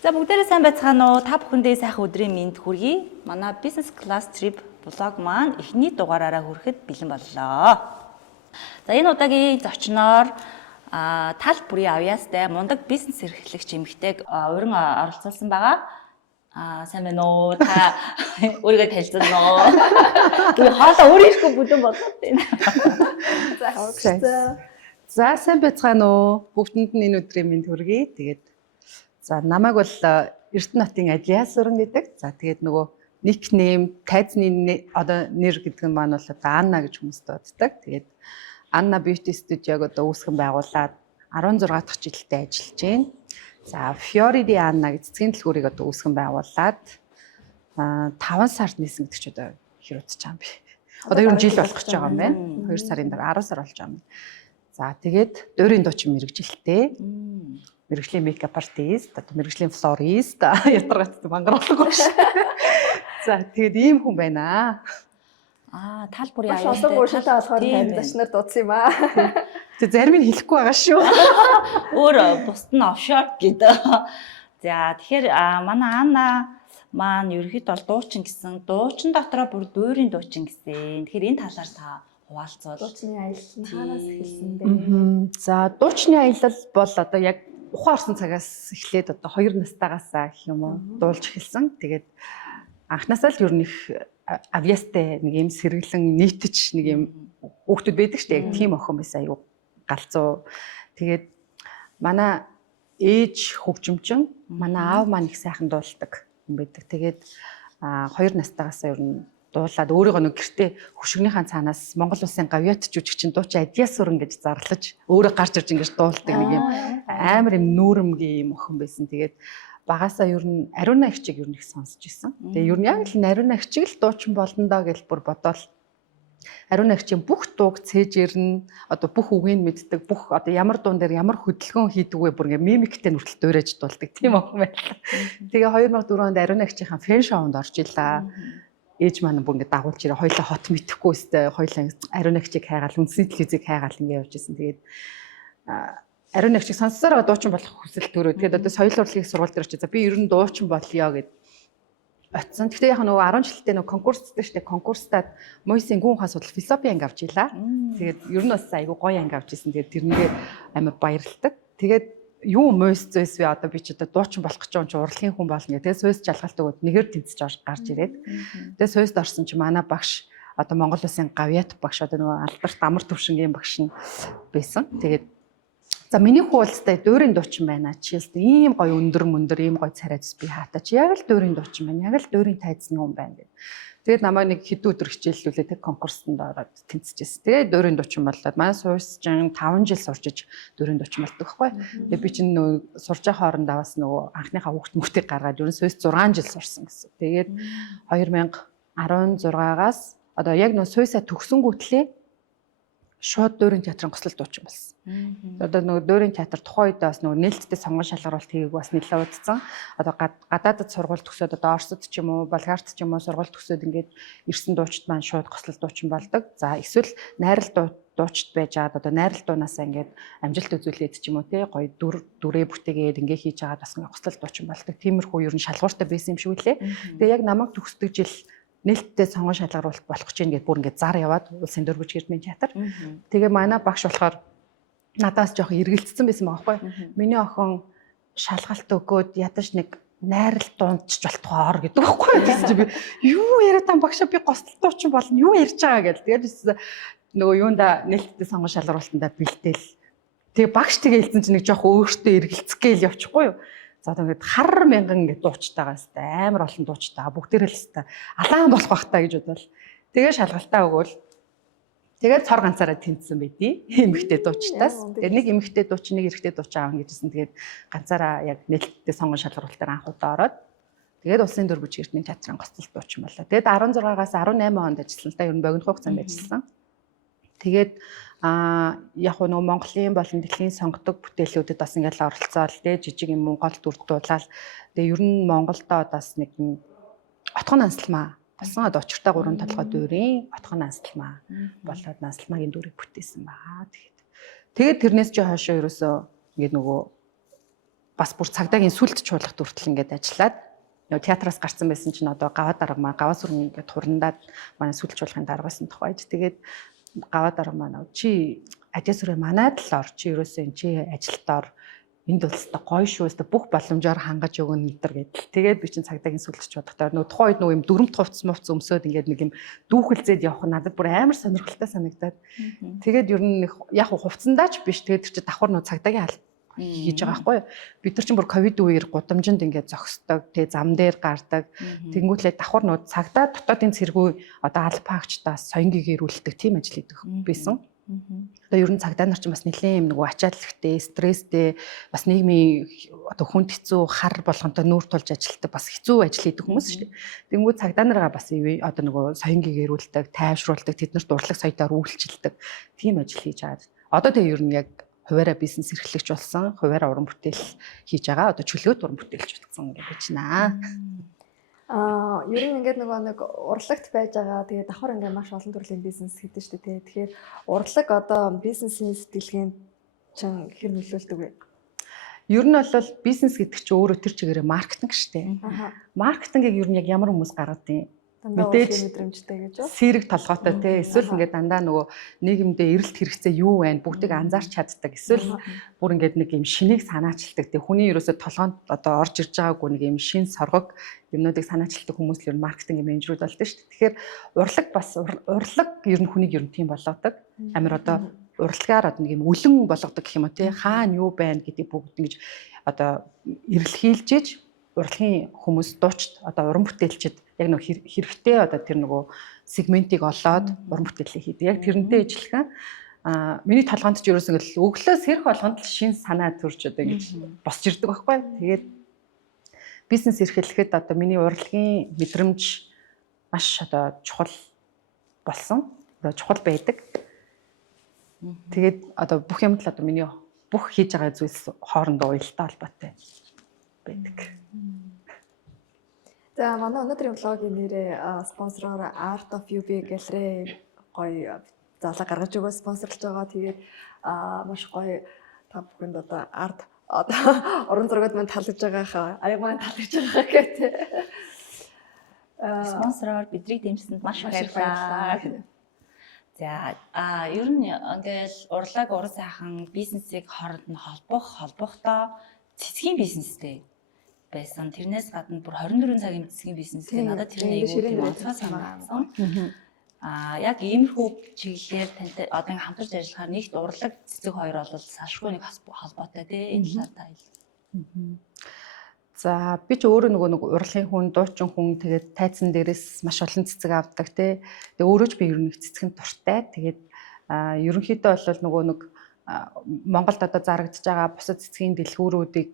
За бүгдээрээ сайн байцгаана уу? Та бүхэндээ сайхан өдрийн мэнд хүргэе. Манай Business Class Trip блог маань эхний дугаараараа хүрэхэд бэлэн боллоо. За энэ удаагийн зочноор тал бүрийн авьяастай мундаг бизнес эрхлэгч эмэгтэйг уран оролцуулсан байгаа. Сайн байна уу? Та өөрийгөө танилцуулна уу? Би хоолоо өөрөө ирэхгүй бүдэн болоод байна. За сайн байцгаана уу? Бүгдэнд нь энэ өдрийн мэнд хүргэе. Тэгээд за намайг бол Эрдэнэтийн Алиас уран гэдэг. За тэгээд нөгөө никнейм, тайзны одоо нэр гэдэг нь маань бол одоо Анна гэж хүмүүст дууддаг. Тэгээд Anna Beauty Studio-г одоо үүсгэн байгуулад 16 дахь жилдээ ажиллаж байна. За Fiori di Anna гэж цэцгийн дэлгүүрийг одоо үүсгэн байгуулад 5 сард нээсэн гэдэг ч одоо хэр удаж байгаа юм бэ? Одоо ер нь жил болох гэж байгаа юм байна. 2 сарын дараа 10 сар болж байгаа юм. За тэгээд дуурийн дуучин мэрэгжилтэй. Мэргэжлийн мейкап артист, одоо мэргэжлийн флорист, ятаргат мангаруулга биш. За тэгээд ийм хүн байна. Тал бүрийн аяа. Олон ууштай болохоор тань зочноор дуудсан юм аа. Тэг зарим нь хэлэхгүй байгаа шүү. Өөр бусд нь офшор гэдэг. За тэгэхээр манай Анна маань ерөөхдөө бол дуучин гэсэн. Дуучин дотроо бүр дуурийн дуучин гэсэн. Тэгэхээр энэ талаар та хуваалцвал. Дуучны аялал нь хаанаас эхэлсэн бэ? За дуучны аялал бол одоо яг ухаан орсон цагаас эхлээд одоо 2 настайгаас гэх юм уу дуулж эхэлсэн. Тэгээд анхнаасаа л ер нь их авьяастай нэг юм сэргэлэн нийтж нэг юм хүүхдүүд байдаг шүү дээ. Яг тийм охин байсан аюу галзуу. Тэгээд манай ээж хөгжимчин, манай аав маань их сайхан дуулдаг юм байдаг. Тэгээд 2 настайгаас ер нь дуулаад өөрийгөө нэг гэртээ хөшгөнийхаа цаанаас Монгол улсын гавьяат жүжигчин дуучин Адиас уран гэж зарлаж өөрөө гарч ирж ингэж дуулдаг нэг юм амар юм нүүрэмгийн юм охин байсан. Тэгээд багасаа ер нь Ариуна эгчийг ер нь их сонсч ирсэн. Тэгээд ер нь яг л Ариуна эгчийг л дуучин болно доо гэж бүр бодоол Ариуна эгчийн бүх дууг цээжэрнэ, одоо бүх үгийг мэддэг, бүх одоо ямар дуун дээр ямар хөдөлгөөн хийдэг вэ бүр ингээ мимиктэй нүртэл дуурайж дуулдаг тийм охин байлаа. Тэгээ 2004 онд Ариуна эгчийн фэн шоунд орж илаа. Ээж маань бүр ингэ дагуулж ирээ хоёлаа хот мэдхгүй өстэй хоёлаа Ариуна эгчийг хайгаал үндэсний телевизийг хайгаал ингэ явж исэн. Тэгээд Ариуна эгчийг сонссороо дуучин болох хүсэл төрөө. Тэгээд одоо соёл урлагийн сургууль дээр очиж за би ер нь дуучин болъё гэд очсон. Гэхдээ яг нөгөө 10 жилдээ нөгөө конкурстэй штэ конкурстад Мойсийн гүн ухаан судлал философи анги авч илаа. Тэгээд ер нь бас айгу гоё анги авч исэн. Тэгээд тэрнээ амар баярлалдаг. Тэгээд юу мойс зөөс вэ одоо би ч одоо дуучин болох гэж юм чи урлагийн хүн болно гэх. Тэгээ сүйс жалгалт өгөөд нэгээр тэнцэж гарч ирээд. Тэгээ сүйст орсон чи манай багш одоо Монгол улсын гавьяат багш одоо нөгөө алдарт амар төвшингийн багш нь байсан. Тэгээд за миний хуулцтай дуурийн дуучин байна. Чи ийм гоё өндөр ийм гоё царайц би хаатаа чи яг л дуурийн дуучин байна. Яг л дуурийн тайзны хүн байна гэдэг. Тэгээд намайг нэг хэдэн өдөр хичээллүүлээ тэг конкурсанд ороод тэнцэжсэн. Тэгээд дуурийн дуучин боллоо. Манай суурьсчин 5 жил сурчиж дуурийн дуучин болдог байхгүй. Тэгээд би чинь нөгөө сурж байгаа хооронд аваас нөгөө анхныхаа хүүхд мөхтийг гаргаад ерөн суурьс 6 жил сурсан гэсэн. Тэгээд 2016-аас одоо яг нөгөө суурьсаа төгсөнгүүтлээ шууд дуурийн театрын гослол дуучин болсон. Одоо нөгөө дуурийн театр тухайн үед бас нөгөө нээлттэй сонгон шалгаруулалт хийгээг бас нэлээд удацсан. Одоо гадаадд сургууль төгсөөд одоо Оросд ч юм уу, Болгарт ч юм уу сургууль төгсөөд ингээд ирсэн дуучид маань шууд гослол дуучин болдог. За эсвэл найрал дуучид байжаад одоо найрал дуунаасаа ингээд амжилт үзүүлээд ч юм уу тий гоё дүрээ бүтээгээд ингээд хийж агаад бас ингээд гослол дуучин болдог. Тиймэрхүү ер нь шалгууртай байсан юм шиг үлээ. Тэгээ яг намайг төгсдөг жил нээлттэй сонгон шалгаруулалт болох гэж ингээд бүр ингээд зар яваад улсын дөрвөж эрдмийн театр. Тэгээ манай багш болохоор надаас жоох эргэлцсэн байсан байгаа байхгүй. Миний охин шалгалт өгөөд ядаж нэг найрал дундч болтгоор гэдэг байхгүй. Тэгсэн чи би юу яриад тань багшаа би гослол дуучин болно юу ярьж байгаа гэл. Тэгээд нөгөө юунда нээлттэй сонгон шалгаруулалтанда бэлдээл. Тэгээ багш тэгээ хэлсэн чи нэг жоох өөртөө эргэлцэх гээл явчихгүй юу. За тэгээд хар мянган ингэ дуучтайгаас амар олон дуучтайгаа бүгдээрээ л хэвээр алаан болох бах та гэж бодвол тэгээ шалгалтаа өгөөл тэгээд цор ганцаараа тэнцсэн байдий эмэгтэй дуучтаас тэгээд нэг эмэгтэй дууч нэг эрэгтэй дууч аав гэжсэн тэгээд ганцаараа яг нээлттэй сонгон шалгаруулалтаар анх удаа ороод тэгээд улсын дөрвөж эрдмийн театрын гоцлолт дуучин боллоо. Тэгээд 16-аас 18 онд ажилласан л та ер нь богино хугацаанд ажилласан. Тэгээд яг нөгөө Монголын болон дэлхийн сонгодог бүтээлүүдэд бас ингээл оролцоол тэ жижиг юм Монголд үрдүүлаад тэгээ ер нь Монголдоо бас нэг отхон анслмаа болсон одоо очиртай 3 толгой дүүрийн отхон анслмаа болоод анслмаагийн дүрийг бүтээсэн баа. Тэгээд тэрнээс чи хойшоо ерөөсөө ингээд нөгөө бас бүр цагдаагийн сүлд чуулгад хүртэл ингээд ажиллаад театраас гарсан байсан чинь одоо гаваа дарга маань гаваа сүрэн ингээд хурандаад манай сүлд чуулгын даргасан тухайд тэгээд гаваа дарга маань чи ажил сүрээ манайд л ор чи ерөөсөө энэ чи ажилтаар энд улстай гоё шүү өстө бүх боломжоор хангаж өгнө нэтэр гэдэл. Тэгээд би чинь цагдаагийн сүлдч бодохоор нөгөө тухайн үед нөгөө юм дүрмт хувцс мовц өмсөд ингээд нэг юм дүүхэлзээд явах нь надад бүр амар сонирхолтой санагдаад. Тэгээд ер нь яг хувцсандаач биш тэгээд тэр чинь давхар нөгөө цагдаагийн аль хийж байгаа байхгүй юу. Бид нар чинь бүр ковид үеэр гудамжинд ингээд зогсдог, тэгээ зам дээр гардаг. Тэнгүүтлээ давхар нөгөө цагдаа дотоодын цэргүү одоо албаагчдаас соёнгийн ирүүлдэг тийм ажил хийдэг байсан. Одоо ер нь цагдаа нар чинь бас нэлээд юм нөгөө ачааллахтэй, стресстэй, бас нийгмийн одоо хүнд хэцүү хар болгонтой нүүр тулж ажилтдаг бас хэцүү ажил хийдэг хүмүүс шүү дээ. Тэнгүүд цагдаа нараа бас одоо нөгөө соёнгийн ирүүлдэг, тайвшруулдаг, тэднэрт урлаг соёлоор үйлчилдэг тийм ажил хийж байгаа. Одоо тэгээ ер нь яг хуваараа бизнес эрхлэгч болсон, хуваараа уран бүтээл хийж байгаа. Одоо чөлөөт уран бүтээлч болсон гэж байна. Ер нь ингээд нэг урлагт байж байгаа. Тэгээд давхар ингээд маш олон төрлийн бизнес хийдэг шүү дээ. Тэгэхээр урлаг одоо бизнесийн сэтгэлгээнд чинь хэр нөлөөлдөг вэ? Ер нь бол бизнес гэдэг чинь өөрөө тэр чигээрээ маркетинг шүү дээ. Маркетингийг ер нь яг ямар хүмүүс гаргадаг юм? Мэдээж мэдрэмжтэй гэж үү? Сэрэг толгойтой те эсвэл ингээд дандаа нөгөө нийгэмдээ эрэлт хэрэгцээ юу байна бүгдийг анзаарч чаддаг эсвэл бүр ингээд нэг юм шинийг санаачилдаг те хүний ерөөсө толгоонд одоо орж ирж байгаагүй нэг юм шин соргог юмнуудыг санаачилдаг хүмүүс л ер нь маркетингийн менежерүүд болдог шүү дээ. Тэгэхээр урлаг ер нь хүнийг ер нь тийм болгодог. Амир одоо урлагаар одоо нэг юм үлэн болгодог гэх юм уу те хаана юу байна гэдэг бүгд ингэж одоо эрэлхийлжээж урлагийн хүмүүс дуучид одоо уран бүтээлчид яг нэг хэрэгтэй одоо тэр нөгөө сегментийг олоод уран бүтээлээ хийдэг. Яг тэрнтэй ижилхэн миний толгоонд ч ерөөс ингээл өглөө сэрх болгонд л шин санаа төрж одоо ингэж босч ирдэг байхгүй. Тэгээд бизнес эрхлэхэд одоо миний урлагийн мэдрэмж маш одоо чухал болсон. Одоо чухал байдаг. Тэгээд одоо бүх юмд л одоо миний бүх хийж байгаа зүйлс хоорондоо уялдаа холбоотой байдаг. За манай өнөөдрийн влогийн нэрээ спонсороор Art of UB Gallery гоё заалаа гаргаж өгөө спонсорлж байгаа. Тэгээд маш гоё та бүхэнд одоо арт одоо орон зургууд маань талж байгаа хаа аяг маань талж байгаа гэдэг. Спонсороор бидрийг дэмжсэнд маш баярлалаа. За ер нь ингээл урлаг уран сайхан бизнесийг хооронд нь холбохдоо цэцгийн бизнестэй байсан. Тэрнээс гадна бүр 24 цагийн цэцгийн бизнес гэх надад тэрний аюул онцгой санагдсан. Яг иймэрхүү чиглэлээр тантай одоо ингээм хамтарч ажиллахаар нэгт урлаг цэцэг хоёр бол салшгүй нэг холбоотой тийм энэ талаар та. За би ч өөрөө нэг урлагийн хүн, дуучин хүн тэгээд тайцсан дээрээс маш олон цэцэг авдаг тий. Тэгээд өөрөө ч би ер нь цэцгэнд дуртай. Тэгээд ерөнхийдөө бол нэг Монголд одоо зарагдж байгаа бусад цэцгийн дэлгүүрүүдийг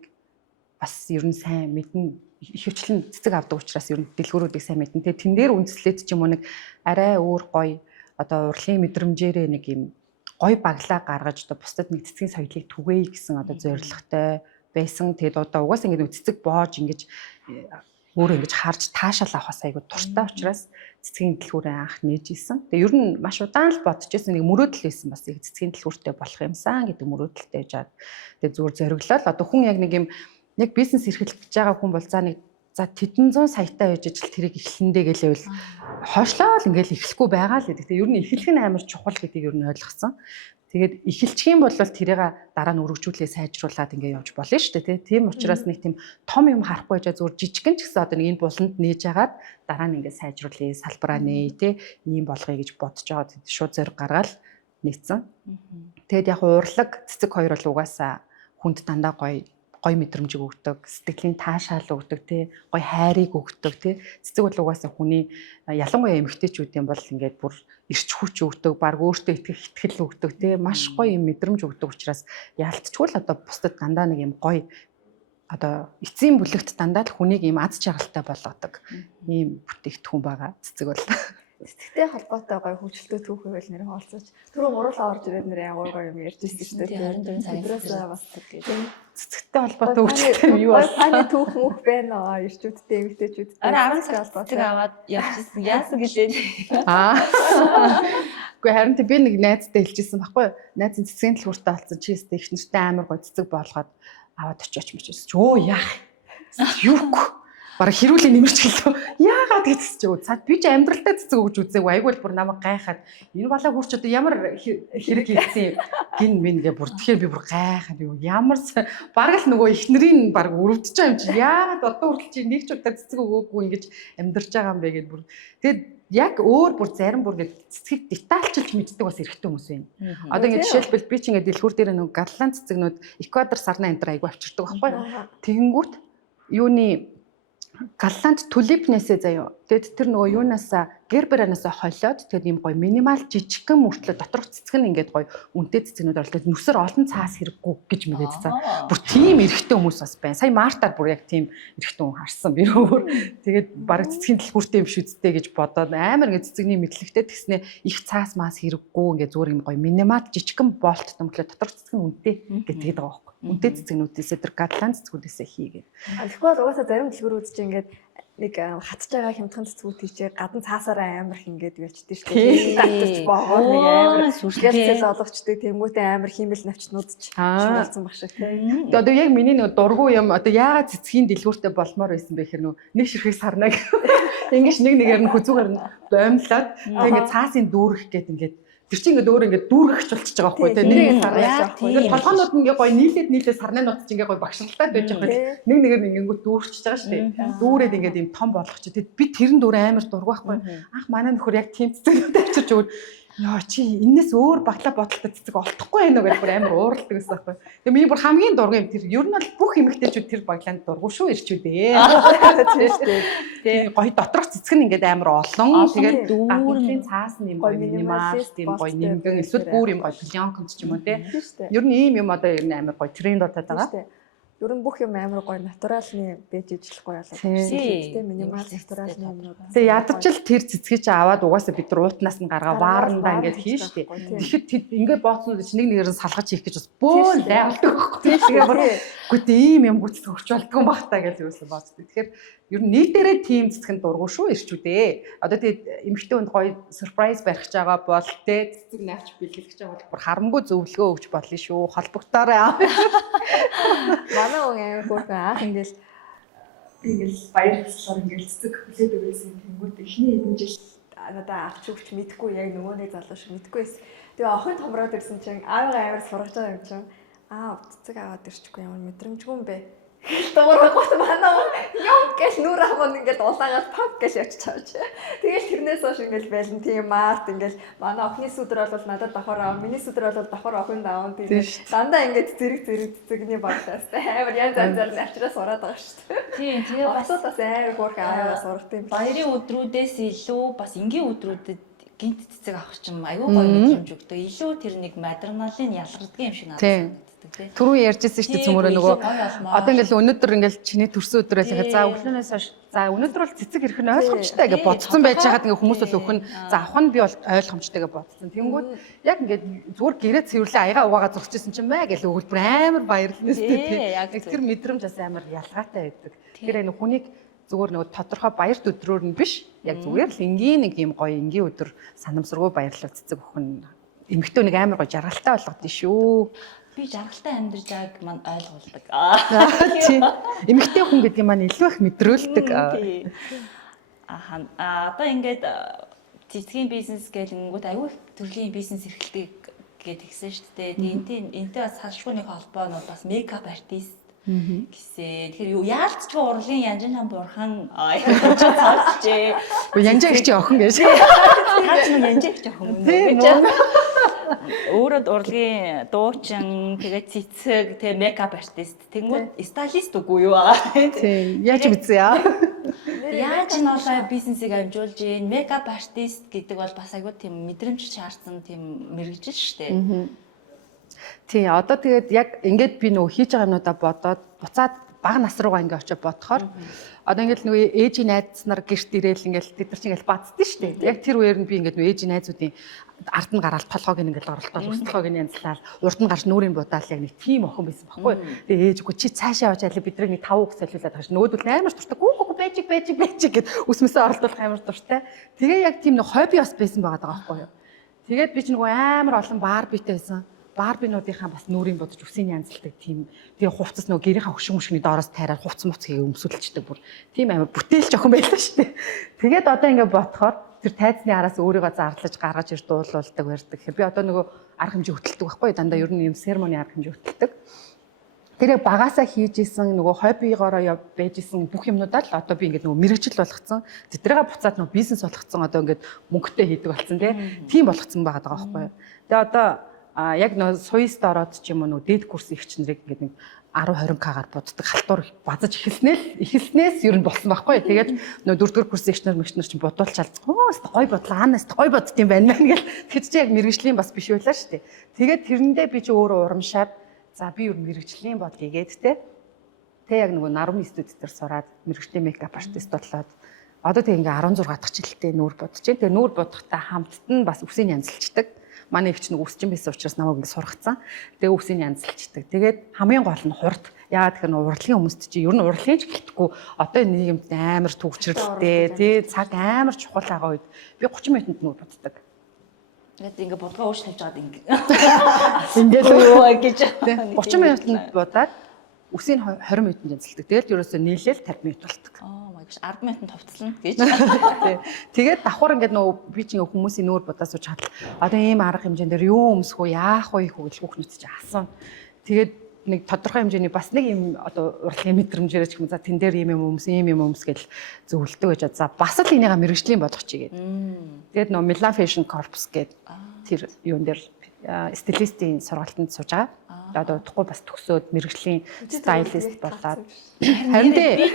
бас ер нь сайн мэднэ. Ихэвчлэн цэцэг авдаг учраас ер нь дэлгүүрүүдийг сайн мэднэ. Тэгээд тэн дээр үндэслээд ч юм уу нэг арай өөр гоё одоо урлагийн мэдрэмжээрээ нэг юм гоё баглаа гаргаж одоо бусдад нэг цэцгийн соёлыг түгээе гэсэн одоо зорилготой байсан. Тэгээд одоо угаасаа ингэ цэцэг боож ингэж өөрөө ингэж харж таашаал авахаас айгу дуртай учраас цэцгийн дэлгүүрээ анх нээж исэн. Тэгээд ер нь маш удаан л бодож исэн нэг мөрөөдөл байсан бас яг цэцгийн дэлгүүртэй болох юмсан гэдэг мөрөөдөлтэй жаад. Тэгээд зүгээр зориглол одоо хүн яг нэг юм яг бизнес эрхлэх гэж байгаа хүн бол за нэг за тэдэн зуун саятай байж ижил тэрийг эхлэндээ гэлээвэл хойшлоо л ингээл эхлэхгүй байгаа л гэдэг. Тэгээд ер нь эхлэх нь амар чухал гэдгийг ер нь ойлгосон. Тэгээд эхэлчих юм бол тэрийг дараа нь өргөжүүлээ сайжруулад ингээ явж болно шүү дээ тийм учраас нэг тийм том юм харахгүй байж зүгээр жижигэн ч гэсэн одоо нэг энэ буланд нээж агаад дараа нь ингээ сайжруулъя салбараа нээ тий ийм болгоё гэж бодож байгаа шууд зэрэг гаргаад нийцсэн. Тэгээд яг урлаг цэцэг хоёр бол угаасаа хүнд дандаа гоё мэдрэмжийг өгдөг, сэтгэлийн таашаал өгдөг тий гоё хайрыг өгдөг тий цэцэг бол угаасаа хүний ялангуяа эмэгтэйчүүдийн бол ингээд бүр ирч хүч өгдөг, баг өөртөө итгэл өгдөг тий маш гоё юм мэдрэмж өгдөг учраас яалтчгүй л одоо бусдад дандаа нэг юм гоё одоо эцсийн бүлэгт дандаа л хүнийг юм аз жаргалтай болгодог ийм бүтээгдэхүүн байгаа цэцэг бол цэцэгтэй холбоотой гоё хөгжилтэй түүхийгэл нэр хаалцаж түрүү муруулаа орж ирээд нэр ягуу гоё юм ярьж ирсэн шүү дээ. 24 цагаас бас цэцэгтэй холбоотой хөгжилтэй юу бол таны түүх мөх байна аа ирчүүдтэй эмэгтэйчүүдтэй. Араа 10 цаг цэцэг аваад явчихсан. Яасан гэлээ. Гэхдээ харин би нэг найзтай хэлчихсэн байхгүй юу? Найзын цэцгийн дэлгүүртээ олцсон чи ихнэртэй амар гоё цэцэг болгоод аваад очиж мочиж өө яах юук бараг хэрүүлээ нэмэрч гэлөө яагаад гэсэн чи цаад би ч амьдралдаа цэцэг өгж үзээг айгүй бүр намайг гайхаад энэ балаа хурч одоо ямар хэрэг хийсэн гин мэн гэ бүр тэгэхээр би бүр гайхаад юу ямар бараг л нөгөө ихнэрийн бараг өрөвдөж байгаа юм чи яагаад одоо хүртэл чи нэг ч удаа цэцэг өгөөгүй ингэж амьдарч байгаа юм бэ гэд бүр тэгээд яг өөр бүр зарим бүр ингэ цэцгийг детальчилж мэддэг бас эрэгтэй хүмүүс байна. Одоо ингэ жишээлбэл би ч ингэ дэлгүүр дээр нөгөө галлан цэцэгнүүд Эквадор сарна энэ айгүй авчирдаг байхгүй. Тэгэнгүүт юуны галланд түлипнээсээ заяа. Тэгээд тэр нөгөө юунаасаа герберанаасаа холиод тэгээд юм гоё минимал жижигхэн мөртлөө доторх цэцэг нь ингээд гоё үнэтэй цэцэгнүүд орлоо нүсэр олон цаас хэрэггүй гэж мэдээд цаа. Бүр тийм эрэгтэй хүмүүс бас байна. Сая Мартаар бүр яг тийм эрэгтэй хүн харсан би өөр. Тэгээд бараг цэцгийн дэлгүүртэй юм шүү дээ гэж бодоод амар ингээд цэцэгний мэдлэгтэй тэгснэ их цаас маас хэрэггүй ингээд зүгээр юм гоё минимал жижигхэн болт томглоо доторх цэцэг нь үнэтэй гэдэг тэгээд байгаа байхгүй. Үнэтэй цэцэгнүүдээсээ тэр галлан цэцгүүдээсээ хийгээд. Тэгэхгүй бол угаасаа зарим дэлгүүр үзэж ингээд нэг хатж байгаа хямдхан цэцгүүд тийчээ гадан цаасаараа амар их ингээд ялчдээ шүү дээ. Татчих боогоо нэг амар сүргэлцэл олгочдөг тэнгуүтэй амар химэл навчнуудч шуналсан баг шиг тийм. Одоо яг миний нэг дургу юм одоо яагаад цэцгийн дэлгүүртэй болмоор байсан бэ гэхээр нэг ширхэг сарна гэх. Ингиж нэг нэгээр нь хүзүүгээр нь боомлоод тэгээд цаасын дүүрэх гээд ингээд тэр чинь ингээд өөр ингээд дүүргэгч болчихж байгаа байхгүй тийм нэг сарнаа. Тэгээд толгоонууд нь ингээд гоё нийлээд сарнаанууд чинь ингээд гоё багшилтаад байж байгаа юм. Нэг нэгээр нь ингээд дүүрчихж байгаа шүү дээ. Дүүрээд ингээд юм том болгох чи. Тэгээд би тэрэн дүүр амар дург байхгүй. Анх манай нөхөр яг тийм цэцэгнүүд авчирч өгөөд яа чи энэс өөр баглаа бодолтой цэцэг олдохгүй байна уу гэж бүр амар ууралдаг байсан байхгүй. Тэгээ миний бүр хамгийн дургу юм тэр ер нь бол бүх эмэгтэйчүүд тэр баглаанд дургу шүү ирчүүдээ. Тийм шүү дээ. Тэгээ гоё доторх цэцэг нь ингээд амар олон. Тэгээд дүүрийн цаас нь юм гоё минимал тийм гоё нингэн эсвэл бүр юм гоё пленкомч ч юм уу те. Ер нь ийм юм одоо ер нь амар гоё тренд болоод байгаа. Ер нь бүх юм амар гоё натуралны бэж ижлэх гоё болоод байна. Тийм минимал натуралны юмнууд. Тэгээ ядаж л тэр цэцгийг чи аваад угаасаа бид уутнаас нь гаргаа ваарандаа ингээд хийн штэ. Тэгэхэд ингээд бооцнууд чи нэг нэгээр нь салгаж хийх гэж бас бөөн лайгалдаг байхгүй. Тэгээ бүр үгүй ийм юм бүцэд хөрч болдгоо багтаа гэж юусэн бооцдог. Тэгэхээр ер нь нийтээрээ тийм цэцгэнд дургу шүү ирчүүдээ. Одоо тэгээд эмэгтэй хүнд гоё сюрприз барих гэж байгаа бол тэ цэцэг навч бэлгэлж байгаа бол бүр харамгүй зөвлөгөө өгч болно шүү. Холбогдоорой. Манай хүн амар хөөрхөн анх ингээл баяр хөслөөр ингээл цэцэг хүлээд өгөөсөн тэнгууд эхний хэдэн жил надаа авч өгч мэдгүй яг нөгөө нэг залуу шиг мэдгүй байсан. Тэгээ охин томроод ирсэн чинь аавгаа амар сургаж байгаа юм чинь цэцэг аваад ирчихгүй ямар мэдрэмжгүй юм бэ? Томроод гот манай юм гэл нүр аваад ингээл улаагаад пап гэж явчих чааж. Тэгэл тэрнээс хойш ингээл байлан тийм март ингээл манай охины сүдэр бол надад давхар аа, миний сүдэр бол давхар охинд аав тийм. Дандаа ингээд зэрэг цэцэгний багтаас амар янз янзаар навчраа сураад байгаа шүү дээ. Тийм тэгээ бас бас амар хөөрхөн ааваа сурт юм. Баярын өдрүүдээс илүү бас энгийн өдрүүдэд гинт цэцэг авах чинь аюу гоё мэдрэмж өгдөг. Илүү тэр нэг адреналин ялгардаг юм шиг надад санагддаг. Түрүү ярьжсэн шүү дээ цөмөрөө нөгөө одоо ингээл өнөөдөр ингээл чиний төрсөн өдөр байлаа. За өглөөнөөс хойш за өнөөдөр бол цэцэг ирэх нь ойлгомжтой гэж бодсон байж байгаад ингээ хүмүүс бол өхөн за авах нь би бол ойлгомжтой гэж бодсон. Тэнгүүд яг ингээд зүгээр гэрээ цэвэрлээ аяга угаага зогсчихсон чинь мэ гэж өгүүлбэр амар баярлалаа шүү дээ. Яг тэр мэдрэмж бас амар ялгаатай байдаг. Тэгэхээр энэ хүнийг зүгээр нөгөө тодорхой баярт өдрөөр нь биш яг зүгээр л энгийн нэг юм гоё энгийн өдөр санамсаргүй баярлал цэцэг өхөн эмэгтэй нэг амар гоё жаргалтай болгодсон шүү. Би жаргалтай амьдарч байгааг мань ойлгуулдаг. Тийм. Эмэгтэй хүн гэдэг нь маань илүү их мэдрүүлдэг. Одоо ингээд цэцгийн бизнес гэхэлэнгүүт аюул төрлийн бизнес эрхэлдэг гэж тэгсэн шүү дээ. Энтэй бас салшгүй нэг холбоо нь бас мейкап артист гэсэн. Тэгэхээр юу яалтчгүй урлын янжин хам бурхан цаалчээ. Янжаа их чи охин гэж. Таач нэг янжаа их охин гэж. Өөрөө урлагийн дуучин, тэгээд цэцэг, тэгээд мейкап артист, тэнгууд стайлист үгүй юу аа. Тийм. Яаж мэдсэн яа? Яаж энэ онлайн бизнесийг амжуулж ийн мейкап артист гэдэг бол бас айгүй тийм мэдрэмж шаардсан тийм мэрэгжил шүү дээ. Тий, одоо тэгээд яг ингээд би нөгөө хийж байгаа юмудаа бодоод буцаад бага нас руугаа ингээд очиж бодохоор одоо ингээд нөгөө ээжийн найз нар гэрт ирээл ингээд тэд нар чинь ингээд бацдээ шүү дээ. Яг тэр үеэр нь би ингээд нөгөө ээжийн найзуудын ард нь гараад толгойг ингээд оролтол өсөлгөөг нь янзлал урд нь гарч нүрийн будаал яг нэг тийм охин байсан байхгүй. Тэгээ ээж үгүй чи цаашаа явж айлаа бидрийг нэг 5 үг солиулаад байгаа ш. Нөгөөдөл амар дуртай. Гүү байж гэд үсмэсээ оролдуулах амар дуртай. Тэгээ яг тийм нэг хобби бас байсан байгаа байхгүй юу. Тэгээд би ч нөгөө амар олон Барбитэй байсан. Барбинуудынхаа бас нүрийн бодож үсийн янзлдаг тийм тэгээ хувцас нөгөө гэрийнхаа хөшин хөшгний доороос тайраад хувц муц хийгээ өмсөлчдөг бүр тийм амар бүтээл жоохон байлаа шүү дээ. Тэгээд одоо ингээд бодохоор тэр тайзны араас өөрийгөө зарлаж гаргаж ир дуулуулдаг барьдаг. Би одоо нөгөө арга хэмжээ хөтэлдэг байхгүй дандаа ер нь юм церемони арга хэмжээ хөтэлдэг. Тэр багасаа хийж исэн нөгөө хоббигоороо байж исэн бүх юмнуудаа л одоо би ингээд нөгөө мэрэгжил болгоцсон. Тэдрээгээ буцаад нөгөө бизнес болгоцсон одоо ингээд мөнгөтэй хийдэг болсон тийм болгоцсон байгаа байхгүй. Тэгээ одоо яг нөгөө суйст ороод ч юм уу нөгөө дээд курс ихч нарыг ингээд нэг 10 20к-аар буддаг халтур базаж эхэлснээс ер нь болсон байхгүй. Тэгээд нөгөө 4-р курс ихч нар мэгч нар чинь бодуулчаал. Гой бодлоо аанаас гой бодд юм байна гэл. Тэгэд чи яг мэрэгжлийн бас биш байлаа шүү дээ. Тэгээд тэрэндээ би чи өөрөө урамшаад за би ер нь мэрэгжлийн бодлыг гээд те яг нөгөө нарны студид дээр сураад мэрэгжлийн мейкап артист болоод одоо тэг ингээ 16 дахь жилдээ нүүр бодож байна. Тэгээ нүүр бодохтой хамтд нь бас үсийг янзлцдаг. Манай ихч нэг үсчин байсан учраас намайг ингээ сургацсан. Тэгээ үсийг янзлцдаг. Тэгээд хамгийн гол нь хурд. Яагаад гэхээр урлагийн хүмүүст чи ер нь урлагийн ч гэлтгүй одоо нийгэмд амар төвчрэлтэй тий цаг амар чухал байгаа үед би 30 минутанд нүүр боддог. Тэгээд ингээ бодлого ууш тавьж байгаад ингээ. Ингээд юу гэж 30 минутанд бодоод үсийг 20 минутанд янзлдаг. Тэгэл ерөөсөө нийлээл 50 минут болдог. Маа гэж 10 минутанд товцлно гэж. Тэгээд давхар ингээд нөгөө би чинь хүмүүсийн нүүр бодож сууж хадл. Одоо ийм арга хэмжээндээр юу өмсөх үү, яах вэ хөвөл хүүхнүүд чинь асууна. Тэгээд нэг тодорхой хэмжээний бас нэг юм одоо урлагийн мэдрэмжээрээ ч юм за тэн дээр ийм юм өмс гэж зөвлөдөг гэж за бас л энийгээ мэрэгжлийн болгочихъя гээд. Тэгээд нөгөө Milan Fashion Corps гээд тэр юун дээр стилистийн сургалтанд сууж байгаа. Одоо удахгүй бас төгсөөд мэрэгжлийн стайлист болоод харин би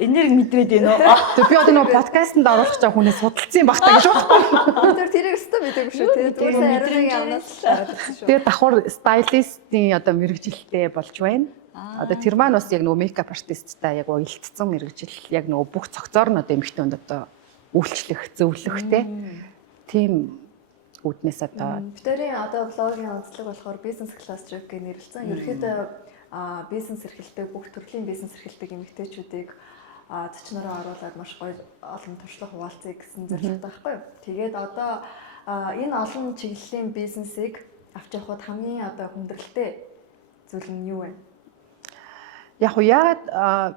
энерги мэдрээд байна уу? Тэг би одоо нөгөө подкастт оруулах гэж байгаа хүнээс судалсан юм багтаа гэж бодсон. Тэр тэрийг өстө мэдээгүй шүү. Тэгээд түрүүсээ ариуныг амнаас шүү. Тэгээд давхар стайлистийн одоо мэрэгжилтэй болж байна. Одоо тэр маань бас яг нөгөө мейкап артисттай яг уялдсан мэрэгжил яг нөгөө бүх цогцоор нь одоо эмэгтэйнд одоо үйлчлэх, зөвлөхтэй. Тийм үүднээс одоо битэрийн одоо блогийн онцлог болохоор бизнес класс trip гэж нэрлэлсэн. Ерөнхийдөө бизнес эрхэлдэг бүх төрлийн бизнес эрхэлдэг эмэгтэйчүүдийг зочнороо оруулаад маш гоё олон туршлага хуваалцъя гэсэн зорилготой байхгүй юу. Тэгээд одоо энэ олон чиглэлийн бизнесийг авч явахад хамгийн одоо хүндрэлтэй зүйл нь юу вэ? Яг уу яагаад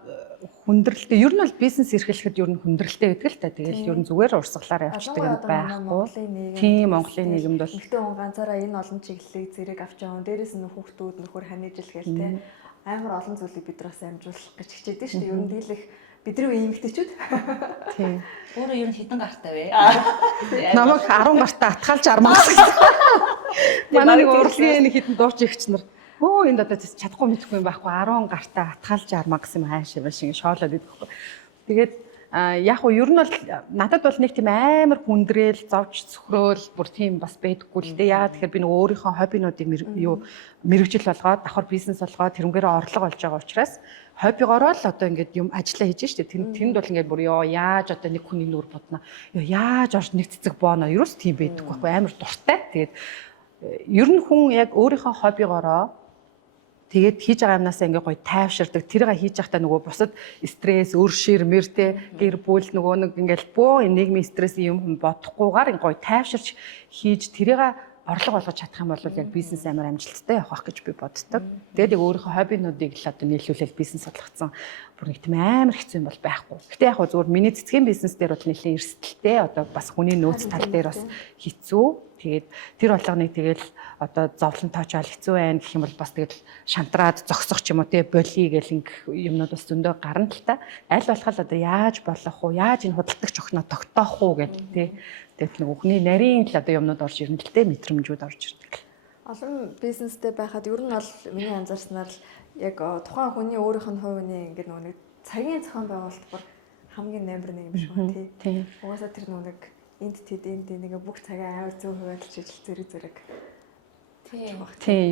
хүндрэлтэй ер нь бол бизнес эрхлэхэд ер нь хүндрэлтэй гэдэг л та. Тэгэл ер нь зүгээр урсгалаар явчихдаг юм байхгүй. Тийм Монголын нийгэмд бол ихтэй хүн ганцаараа энэ олон чиглэлийг зэрэг авч явна. Дээрээс нь хүүхдүүд нөхөр ханижл гээл те амар олон зүйлийг бид нараас амжуулах гэж хичээдэг шүү дээ. Ер нь дийлэх бидний үеийн эмэгтэйчүүд. Тийм. Өөрөө ер нь хэдэн гартай вэ? Намайг 10 гартаа атгаалж армаас гэсэн. Манай нэг урлагийн нэг хэдэн дууч игч нар өө энд одоо чадахгүй мэдхгүй юм байхгүй 10 гартаа атгаалж армаа гэсэн юм хайш юм шиг шоолоод идэх байхгүй. Тэгээд яг уу ер нь бол надад бол нэг тийм амар хүндрээл зовж цөхрөөл бүр тийм бас байдаггүй л дээ. Яагаад тэгэхээр би нөгөө өөрийнхөө хоббинуудыг мэрэгжил болгоод давхар бизнес болгоод тэрнгээрээ орлого олж байгаа учраас хоббигоороо л одоо ингээд юм ажиллаа хийж штэ. Тэнд бол ингээд бүр ёо яаж одоо нэг хүний нүур бодно. Ёо яаж орж нэг цэцэг бооно. Ерөөс тийм байдаггүй байхгүй амар дуртай. Тэгээд ер нь хүн яг өөрийнхөө хоббигоороо тэгээд хийж байгаа юмнасаа ингээ гоё тайвширдаг. Тэрийг хийж байхдаа нөгөө бусад стресс, өр шир, мэртэй гэр бүл нөгөө нэг ингээл бөө нийгмийн стрессийн юм бодохгүйгээр гоё тайвширч хийж тэрийг орлого болгож чадах юм бол яг бизнес амар амжилттай явах гэж би боддог. Тэгээд яг өөрийнхөө хоббинуудыг л одоо нийлүүлээд бизнес болгоцсон бүр нэг тийм амар хэцүү юм бол байхгүй. Гэтэ яг зүгээр миний цэцгийн бизнес дээр бол нэлээд эрсдэлтэй. Одоо бас хүний нөөц тал дээр бас хэцүү. Тэгээд тэр болгоныг тэгэл одоо зовлон тоочаал хэцүү байна гэх юм бол бас тэгэл шантраад зогсох ч юм уу те боли гэл ингэх юмнууд бас зөндөө гарна л та. Аль болох л одоо яаж болох уу, яаж энэ худалдагч охиноо тогтоох уу гэдэг те. Тэгээд нэг үхний нарийн л одоо юмнууд орж ирнэ л те мэдрэмжүүд орж ирдэг. Олон бизнестэй байхад ер нь бол миний анзаарснаар л яг тухайн хүний өөрийнх нь хувийн ингээд нэг цагийн зохион байгуулалт хамгийн номер 1 юм шиг байна тий. Угаасаа тэр нэг энд нэг бүх цагаа амар зөв хуваалж ижил зэрэг. Тийм.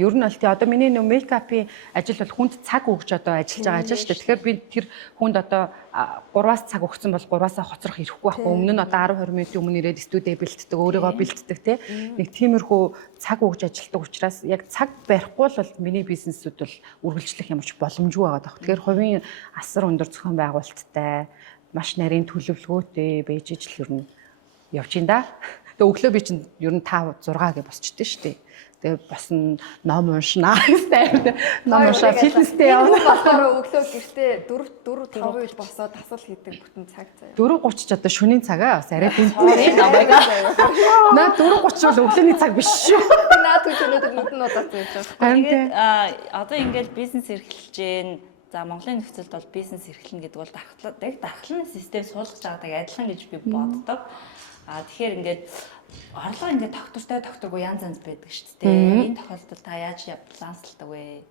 Ер нь бол тий одоо миний нөө мейкапын ажил бол хүнд цаг өгч одоо ажиллаж байгаа ажил шүү дээ. Тэгэхээр би тэр хүнд одоо 3-аас цаг өгсөн бол 3-аас хоцрох ирэхгүй байхгүй. Өмнө нь одоо 10-20 минутын өмнө ирээд студид бэлддэг, өөрийгөө бэлддэг тий. Нэг тиймэрхүү цаг өгч ажилладаг учраас яг цаг барихгүй бол миний бизнесүүд бол үргэлжлэх ямарч боломжгүй байгаа даа. Тэгэхээр хувийн асар өндөр зохион байгуулалттай, маш нарийн төлөвлөгөөтэй байж ижил ер нь явж ин да. Тэгээ өглөө би чинь ер нь 5 6 гэж босчихдээ шүү дээ. Тэгээ босно ном уншнаа гэсэн. Ном уншаа фитнестэй явна. болохоор өглөө гэртээ 4 5 үйл босоод дасгал хийдэг бүтэн цаг заяа. 4:30 ч одоо шөнийн цагаа бас арай бинтээ. Наа 4:30 бол өглөөний цаг биш шүү. Наад түр өнөдөр нүдэн удаа заяа. Тэгээд одоо ингээд бизнес эрхэлж гээ. За Монголын нөхцөлд бол бизнес эрхлэнэ гэдэг бол дархлын систем суулгаж байгаатай адилхан гэж би боддог. Тэгэхээр ингээд орлого ингээд тогтворгүй янз янз байдаг шүү дээ. Энэ тохиолдолд та яаж баланслдаг вэ?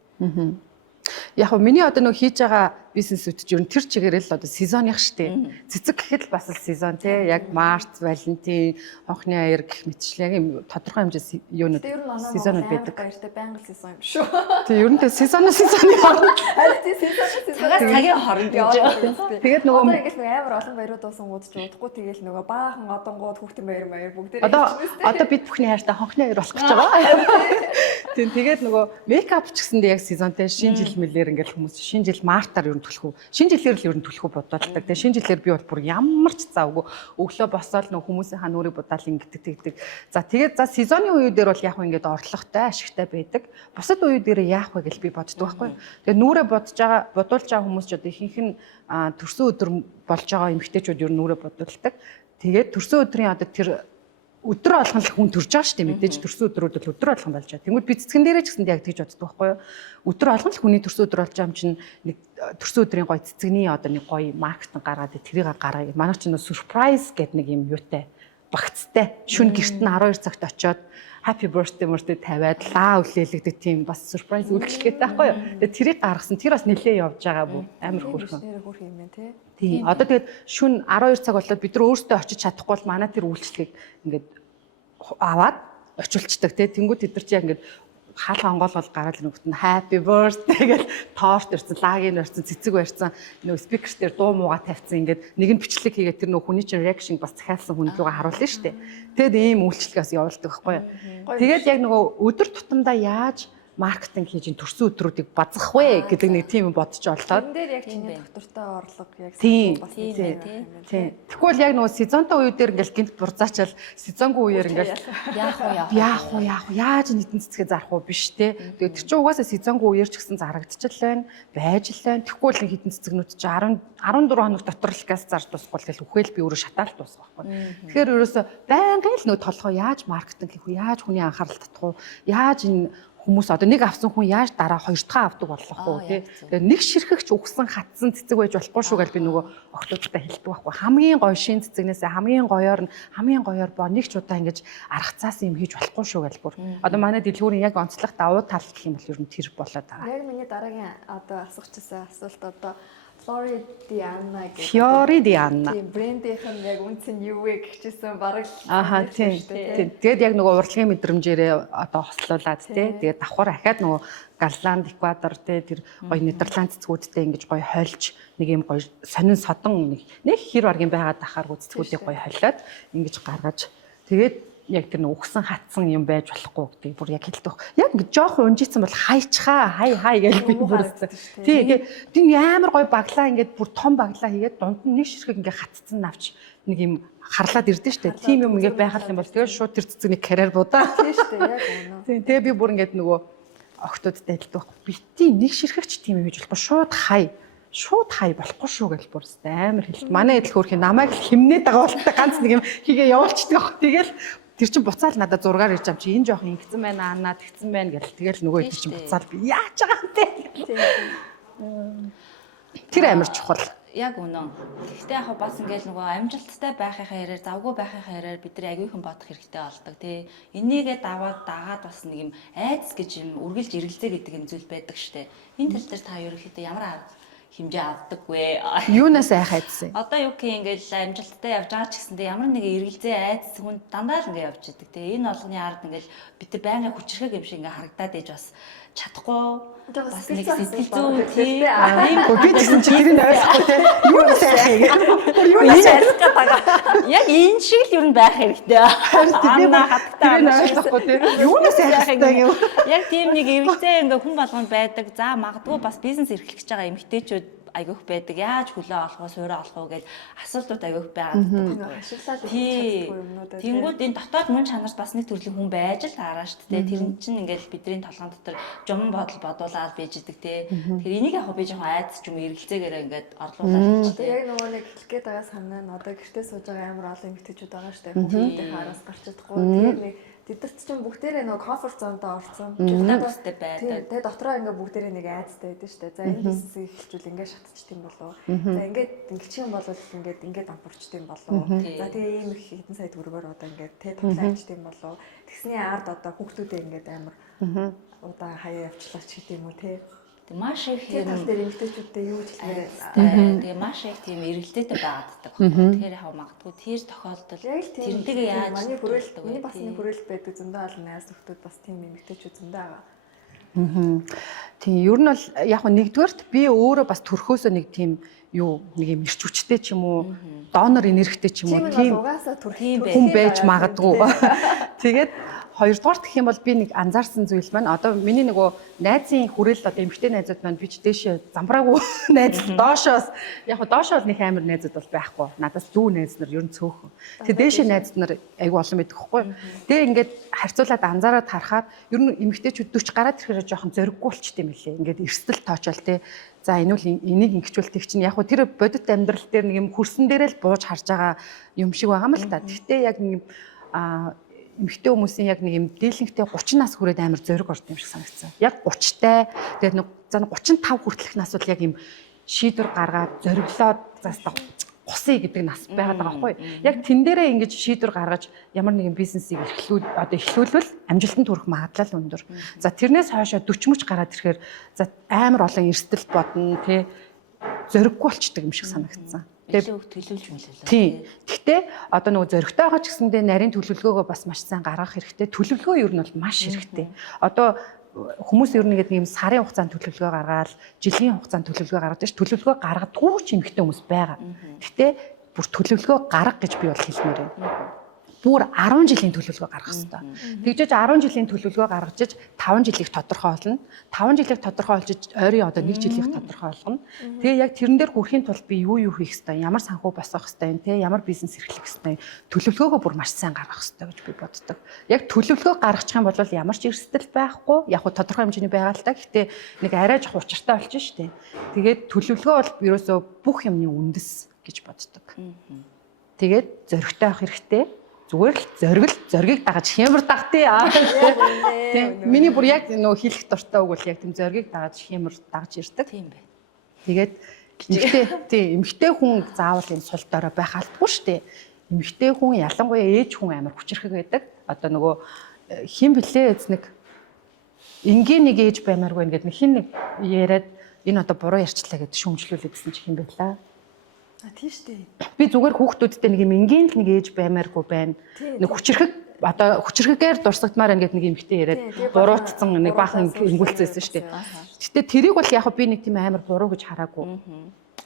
Яг нь миний одоо нөгөө хийж байгаа бизнесүүд ч ер нь тэр чигээрээ л одоо сезоных штэ. Цэцэг гэхэд л бас л сезон тий. Яг март, валентин, хонхны аяр гэх мэтчлээ юм тодорхой хэмжээс юунууд сезонууд байдаг. Баяртай байнга сезон юм шүү. Тий, ер нь тэр сезоны хооронд. Харин тий сезон Цагийн хооронд гэж. Тэгээд нөгөө одоо ингээл нөгөө амар олон баярууд уусан удаж удахгүй тэгэл нөгөө баахан одонгууд хүүхдийн баяр бүгдээрээ одоо бид бүхний хайртай хонхны аяр болох гэж байгаа. Тийм тэгээд нөгөө мейкап ч гэсэндээ яг сезонтэй шинэ жил мэлээр ингээл хүмүүс шинэ жил мартаар ер нь төлөх үү. Шинэ жилээр л ер нь төлөх үү боддог. Тэгээ шинэ жилээр би бол бүр ямар ч завгүй өглөө босоод нөгөө хүмүүсийн ха нүрийг будаал ингэдэг. За тэгээд за сезоны үеү дээр бол яг ингээд орлоготой ашигтай байдаг. Бусад үеү дээр яах вэ гэж би боддог байхгүй. Тэгээ нүрээ бодуулж байгаа хүмүүс ч одоо ихэнх нь төрсөн өдөр болж байгаа эмэгтэйчүүд ер нь нүрээ бодуулдаг. Тэгээд төрсөн өдрийн одоо тэр өдөр болгон л хүн төрж байгаа шүү дээ мэдээж төрсөн өдрүүд л өдөр болгон болж байгаа. Тэнгүүд би цэцгэн дээрээ ч гэсэн яг тэгж боддог байхгүй юу? Өдөр болгон л хүний төрсөн өдөр болж байгаа юм чинь нэг төрсөн өдрийн гоё цэцэгний одоо нэг гоё маркетинг гаргаад тэрийг гаргая. Манай чинь surprise гэдэг нэг юм юутай багцтай. Шүн гэрт нь 12 цагт очиод happy birthday мөртөө тавиад лаа үлээлэгдэг тийм бас surprise үйлчлэгээтэй байхгүй юу? Тэгээ тэрийг гаргасан тэр бас нэлээ явж байгаа бүр амар хөөрхөн. Хөөрхөн юм байна тий. Тийм. Одоо тэгээд шүн 12 цаг болоод бид нар өөрсдөө очиж чадахгүй бол манай тэр үйлчлэгийг ингээд аваад очилчдаг тий. Тэнгүүд тэд нар чи яг ингээд хаалга онгоолгол гараад нөгөөт нь happy birthday гэж торт ирсэн, лагийн барьсан, цэцэг барьсан, нөгөө спикер дээр дуу муугаа тавьсан ингээд нэг нь бичлэг хийгээд тэр нөгөө хүний чинь reaction бас захиалсан хүн рүүгээ харуулна шүү дээ. Тэгэд ийм үйлчлэгээс явуулдаг байхгүй юу. Тэгээд яг нөгөө өдөр тутамдаа яаж маркетинг хийж төрсөн өдрүүдийг базах вэ гэдэг нэг тийм бодож олоод. Энд дээр яг чиний доктортой орлого яг бас тийм. Тэгвэл яг нөгөө сезонтой үе дээр ингээл гинт бурзаачаал сезонгүй үеэр ингээл яах вэ яаж нийтэн цэцгээ зарах уу биш те. Тэгээд тэр чинь угаасаа сезонгүй үеэр ч гэсэн зарагдчихл байна, байж л байна. Тэгвэл л хитэн цэцэгнүүд чи 14 хоног дотор л газ зарж дуусахгүй тэгэл үхэл би өөрөө шатаалт дуусах байхгүй. Тэгэхээр ерөөсө байнгын л нөгөө толгой яаж маркетинг хийх вэ? Яаж хүний анхаарал татах вэ? Яаж энэ хүмүүс одоо нэг авсан хүн яаж дараа хоёр дахь авдаг болох уу тий. Тэгээ нэг ширхэгч үхсэн хатсан цэцэг байж болохгүй шүү гэж би нөгөө охтуудтай хэлдэг байхгүй. Хамгийн гоё шин цэцэгнээсээ хамгийн гоёор боо нэг ч удаа ингэж аргацаас юм хийж болохгүй шүү гэж бүр. Одоо манай дэлгүүрийн яг онцлог давуу тал гэх юм бол ер нь тэр болоод байгаа. Яг миний дараагийн одоо асуучихсан асуулт одоо Floridiana гэх. Floridiana. Тийм брэндийнх нь яг үнц нь юу вэ гэхчихсэн бараг. Ааха тийм. Тэгээд яг нөгөө урлагийн мэдрэмжээрээ одоо хослуулад тий. Тэгээд давхар ахаад нөгөө Галланд, Эквадор тий тэр гоё Нидерланд цэцгүүдтэй ингэж гоё хольж нэг юм гоё сонин содон нэг хэр баргийн байгаад ахаар цэцгүүдийг гоё холиод ингэж гаргаж тэгээд яг тэр үхсэн хатсан юм байж болохгүй гэдэг бүр яг хэлдэг. Яг ингэ жоохон унжицсан бол хайчхаа хай гэж би бүрсэн. Тий. Тийм амар гоё баглаа ингээд бүр том баглаа хийгээд дунд нь нэг ширхэг ингээ хатцсан навч нэг юм харлаад ирдэ штэ. Тийм юм ингээд байхад юм бол тэгээ шууд тэр цэцэгний карьер будаа. Тийм штэ яг үнэ. Тий. Тэгээ би бүр ингээд нөгөө охтуудтай хэлдэг байхгүй. Бити нэг ширхэгч тийм юм хийж болохгүй шууд хай болохгүй шүү гэж бүр амар хэлдэг. Манай эдл хөөрхийн намайг химнээд байгаа болтой ганц нэг юм хийгээ явуулчихдаг баг. Тэгэл тэр чин буцаал надад зургаар ирж ам чи энэ жоох ингэсэн байна анаа тэгсэн байна гэл тэгэл нөгөө хэд чин буцаал би яаж байгаа юм те. Тэр амар чухал. Яг үнэн. Гэхдээ яг бас ингээл нөгөө амжилттай байхынхаа ярээр завгүй байхынхаа ярээр бид нар агүйхан бодох хэрэгтэй болдог тий. Энийгээ дагаад бас нэг юм айдас гэж юм үргэлж эргэлзээ гэдэг юм зүйл байдаг штэ. Энэ тал дээр та ерөнхийдөө ямар хэмжээ авдаг вэ? Юунаас айх айдсан? Одоо юу гэх юм ингээл амжилттай явж байгаа ч гэсэндээ ямар нэг эргэлзээ айдас хүн дандаа л ингээ явж идэг тий. Энэ олгоны ард ингээл бид нар байнгын хүчрхэг юм шиг ингээ харагдаад ээж бас чадахгүй бас нэг сэтгэл зүй тийм би гэсэн чи тэрийг ойлгохгүй те юу сайхан юу сайхан байгаа яг энэ шиг л юу байх хэрэгтэй анаа хаттай ойлгохгүй те юу сайхан юм яг тийм нэг эргэлзээ ингээ хүн болгонд байдаг за магадгүй бас бизнес эрхлэж байгаа эмэгтэйчүүд айгүйх байдаг. Яаж хөлөө олох вэ, суураа олох вэ гэж асуултууд айгүйх байгаад. Ашиглаад тий. чадахгүй юмнуудаа. Тэнгүүд энэ дотоод мөн чанарт бас нэг төрлийн хүн байж л таараа шүү дээ. Тэр нь чинь ингээл бидний толгойн дотор жуман бодуулаад байж идэг те. Тэгэхээр энийг яг би жоохон айдас юм эргэлзээгээр ингээд орлуулаад одоо яг нөгөө нэг хэлэх гээд байгаа санаа нь одоо гэртээ сууж байгаа амар олон эмэгтэйчүүд байгаа шүү дээ. Хүүхдүүдийн хараас гарч чадахгүй. Тэгээд нэг тэдэрт чинь бүгдээрээ нөгөө комфорт зондоо орсон. Зүгтээ байдаг. Тэгээд дотроо ингээ бүгдээрээ нэг айцтай байдаг шүү дээ. За энэ бизнесийг эхэлжүүл ингээ шатчих юм болов. За ингээд ингэчих юм бол ингээд ампуурчт юм болов. За тэгээ ийм их хэдэн сая төгрөгөөр одоо ингээд тэ тоглоомчт юм болов. Тэгсний ард одоо хүүхдүүдээ ингээд амар удаа хаяа явчлаач гэдэг юм уу те. Тэг маш их тэр тал дээр эмэгтэйчүүдтэй юу ч хэлмээр тэгээ маш их тийм эргэлдээтэй байгааддаг байхгүй. Тэгэхээр яг магадгүй тэр тохиолдолд тэрнтэйгээ яаж миний бас нэг хүрээлэл байдаг зөндөө олон найз нөхдүүд бас тийм эмэгтэйчүүд зөндөө байгаа. Тийм ер нь бол яг нэгдүгээрт би өөрөө бас төрхөөсөө нэг тийм юу нэг юм ирч хүчтэй ч юм уу донор энергитэй ч юм уу тийм хүн байж магадгүй. Тэгээд хоёрдугаар гэх юм бол би нэг анзаарсан зүйл маань одоо миний нөгөө найзын хүрээлэл одоо эмэгтэй найзууд маань би ч дээшээ замбраагүй найз доошоос яг доошоо бол нэг амар найзууд бол байхгүй. Надаас дүү найз нар ер нь цөөхөн. Тэгээ дээшээ найз нар айгүй олон байдаг хгүй. Тэгээ ингээд харьцуулаад анзаараад харахаар ер нь эмэгтэйчүүд 40 гараад ирэхээр жоохон зориггүй болчт юм лээ. Ингээд эрсдэл тоочвол те. За энэ үл энийг ингэчүүл тэг чинь яг тэр бодит амьдрал дээр нэг юм хөрсөн дээрээ л бууж харж байгаа юм шиг байгаа юм л та. Гэхдээ яг нэг эмэгтэй хүмүүсийн яг нэг юм дийлэнхтэй 30 нас хүрээд амар зориг орд юм шиг санагдсан. Яг 30-тай тэгээд нэг 35 хүртэлх нас бол яг юм шийдвэр гаргаад зориглоод заастаа гусъя гэдэг нас байгаад байгаа байхгүй. Яг тэн дээрээ ингэж шийдвэр гаргаж ямар нэгэн бизнесийг эхлүүлвэл амжилтанд хүрэх магадлал өндөр. За тэрнээс хойшоо 40 мөч гараад ирэхээр за амар олон эрсдэл бодно тий зориггүй болчдөг юм шиг санагдсан. Тэгээд төлөвлөж мэлээ. Тийм. Гэхдээ одоо нөгөө зөрөгтэй байгаа ч гэсэндээ нарийн төлөвлөгөөгөө бас маш сайн гаргах хэрэгтэй. Төлөвлөгөө ер нь бол маш хэрэгтэй. Одоо хүмүүс ер нь гэдэг юм сарын хугацаанд төлөвлөгөө гаргаад, жилийн хугацаанд төлөвлөгөө гаргадаг ш. Төлөвлөгөө гаргадаггүй ч эмэгтэй хүмүүс байгаа. Гэхдээ бүр төлөвлөгөө гарга гэж би бол хэлмээр байна. Бүр 10 жилийн төлөвлөгөө гаргах хэрэгтэй. Тэгжээж 10 жилийн төлөвлөгөө гаргаж 5 жилийг тодорхойлно. 5 жилийг тодорхойлж ойрын одоо 1 жилийг тодорхой болгоно. Тэгээ яг тэрэн дээр хүрэхийн тулд би юу хийх хэрэгтэй, ямар санхүү босгох хэрэгтэй юм те, ямар бизнес эрхлэх хэрэгтэй, төлөвлөгөөгөө бүр маш сайн гаргах хэрэгтэй гэж би боддог. Яг төлөвлөгөө гаргачих юм бол ямар ч эрсдэл байхгүй, яг тодорхой хэмжээний байгаа л та. Гэхдээ нэг арай жоох учиртай болж штэ. Тэгээд төлөвлөгөө бол ерөөсөө бүх юмны үндэс гэж боддог. Тэгээд зөрөгтэй авах хэрэгтэй. Зүгээр л зоргийг дагаж хямар дагтээ. Миний бүр яг нөө хэлэх дуртай үг бол яг тийм зоргийг дагаж хямар дагж ирдэг. Тийм бай. Тэгээд эмэгтэй хүн заавал энэ сул дорой байх албагүй шүү дээ. Эмэгтэй хүн ялангуяа ээж хүн амар хүчрхэг байдаг. Одоо нөгөө хин блээ эзнэг энгийн нэг ээж баймааргүй ингээд нэг хин нэг яриад энэ одоо буруу ярьчлаа гэдэг шүүмжлүүлээ гэсэн чи хин байлаа. Тийм шүү дээ. Би зүгээр хүүхдүүдтэй нэг юм энгийн л нэг ээж баймааргүй байна. Нэг хүчрхэг одоо хүчрхэгээр дурсагдмаар байна гэдэг нэг эмэгтэй яриад буруутсан нэг баахан ингүүлцээсэн шүү дээ. Гэтэ тэрийг бол яг би нэг тийм амар буруу гэж хараагүй.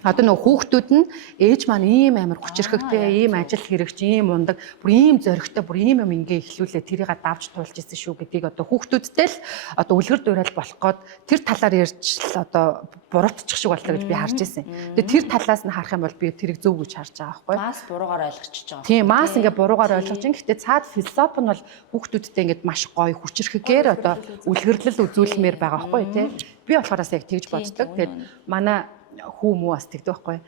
Одоо нөгөө хүүхдүүд нь ээж маань ийм амар хүчрхэгтэй, ийм ажил хэрэгч, ийм ундаг, бүр ийм зоригтой, бүр ийм юм ингээ эхлүүлээ тэрийг давж туулж ирсэн шүү гэдгийг одоо хүүхдүүдтэй л одоо үлгэр дуурайл болох гээд тэр талаар ярьж л одоо буруутчих шиг боллоо гэж би харж ирсэн. Тэгээ тэр талаас нь харах юм бол би тэрийг зөв гэж харж байгаа байхгүй. Мас буруугаар ойлгочихж байгаа. Тийм, мас ингээ буруугаар ойлгож чинь. Гэхдээ цаад философи нь бол хүүхдүүдтэй ингээ маш гоё хүчрхэгээр одоо үлгэрлэл үзүүлмээр байгаа байхгүй тий. Би болохоос яг тэгж боддог. Тэгээд манай хүү муу бас тэгдэг байхгүй.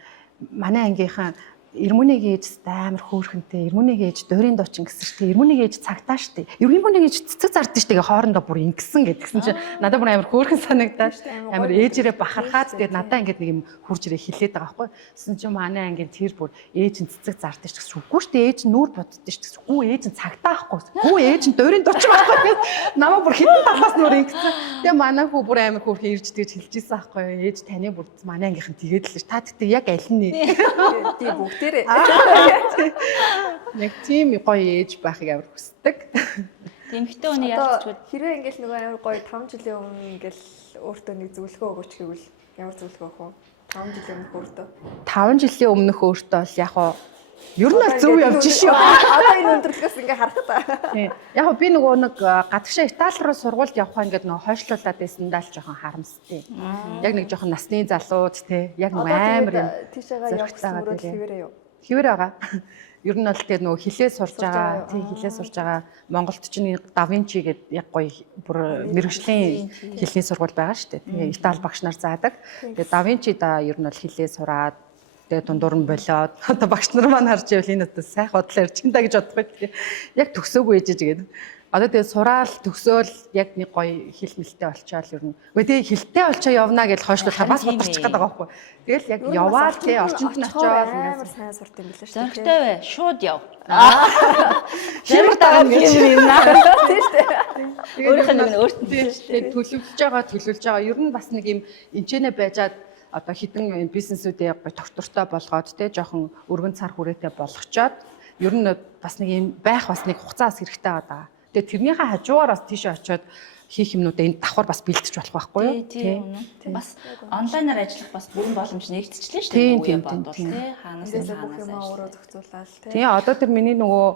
Манай ангийнхан Ирмүнийг ээж амар хөөрхөнтэй, Ирмүнийг ээж дөрийн дуучин гэсэн штэ, Ирмүнийг ээж цагтаа штэ. Ирмүнийг ээж цэцэг зард штэ гээ хоорондоо бүр ингэсэн гэдгсэн чинь надад бүр амар хөөрхөн санагдаад амар ээжээрээ бахархаад тэгээд надаа ингээд нэг юм хурж ирээ хилээд байгаа байхгүй. Гэсэн чинь манай ангийн тэр бүр ээж нь цэцэг зард штэ гэсэн үгүй штэ, ээж нь нүүр боддоо штэ. Үгүй ээж нь цагтаа ахгүй. Үгүй ээж нь дөрийн дуучин байхгүй. Намаа бүр хитэн талаас нөр ингэсэн. Тэгээ манай хүү бүр амар хөөрхөн ирж тэгж хэлжсэн байхгүй. Ээж таны бүр манай ангийнхан тэгээд л ш. Та тэгтээ яг аль нь тийм бүгдээрээ нэг тийм гоё ээж байхыг амар хүсдэг. Эмэгтэй хүний ялцчгүй хэрвээ ингээл нөгөө амар гоё 5 жилийн өмнө ингээл өөртөө нэг зөвлөгөө өгөөч гэвэл ямар зөвлөгөө өгөх вэ? 5 жилийн өмнөх өөртөө. 5 жилийн өмнөх өөртөө бол яг Ер нь зөв явж шүү. Одоо энэ өндөрлгөөс ингээ харахад. Тийм. Яг би нөгөө нэг гадагшаа Итали руу сургуульд явхаа ингээд нөгөө хойшлуулад байсандаа л жоохон харамстай. Яг нэг жоохон насны залууд те яг нөгөө амар юм. Тийшээгээ явсан мөрөд хэвээрээ юу? Хэвээр байгаа. Ер нь бол тэгээд нөгөө хилээ сурж байгаа, тийм хилээ сурж байгаа Монголд ч нэг Давинчи гэдэг яг гоё бүр мэрэгжлийн хилийн сургууль байгаа шүү дээ. Тэгээ Итали багш нар заадаг. Тэгээд Давинчи да ер нь бол хилээ сураад тэгээд дундуур нь болоод одоо багш нар маань харж байвал энэ одоо сайх бодлоо ярьж энэ гэж бодохгүй тийм. Яг төгсөөгүй ээжэж гээд. Одоо тэгээд сураал төгсөөл яг нэг гоё хил мэлтэй болчоод ер нь. Үгүй тэгээд хилтэй болчоо явна гэж хойшлуулахаа бас бодорчих гээд байгаа байхгүй. Тэгэл яг яваал тий орчинд нь очиод амар сайн сурт юм билээ шүү дээ. Зоригтой бай. Шууд яв. Хэмэр дагаад гэж юм наа. Тийм шүү дээ. Өөрийнх нь өөрт нь тэгээд төлөвлөж байгаа. Ер нь бас нэг юм энчэнэ байжгаад одоо хитэн бизнесүүдээ доктортой болгоод те жоохон өргөн цар хүрээтэй болгочоод ер нь бас нэг юм байх бас нэг хугацаас хэрэгтэй байгаа. Тэгээ тэрнийхээ хажуугаар бас тийш очиод хийх юмнуудаа энд давхар бас бэлдэж болох байхгүй юу? Тийм. Бас онлайнаар ажиллах бас бүрэн боломж нэгтчихлээ шүү дээ. Үе бодвол тий хаанаас Эндээс хаанаас бүх юм өөрөө зохицуулаад тий. Тийм одоо тэр миний нөгөө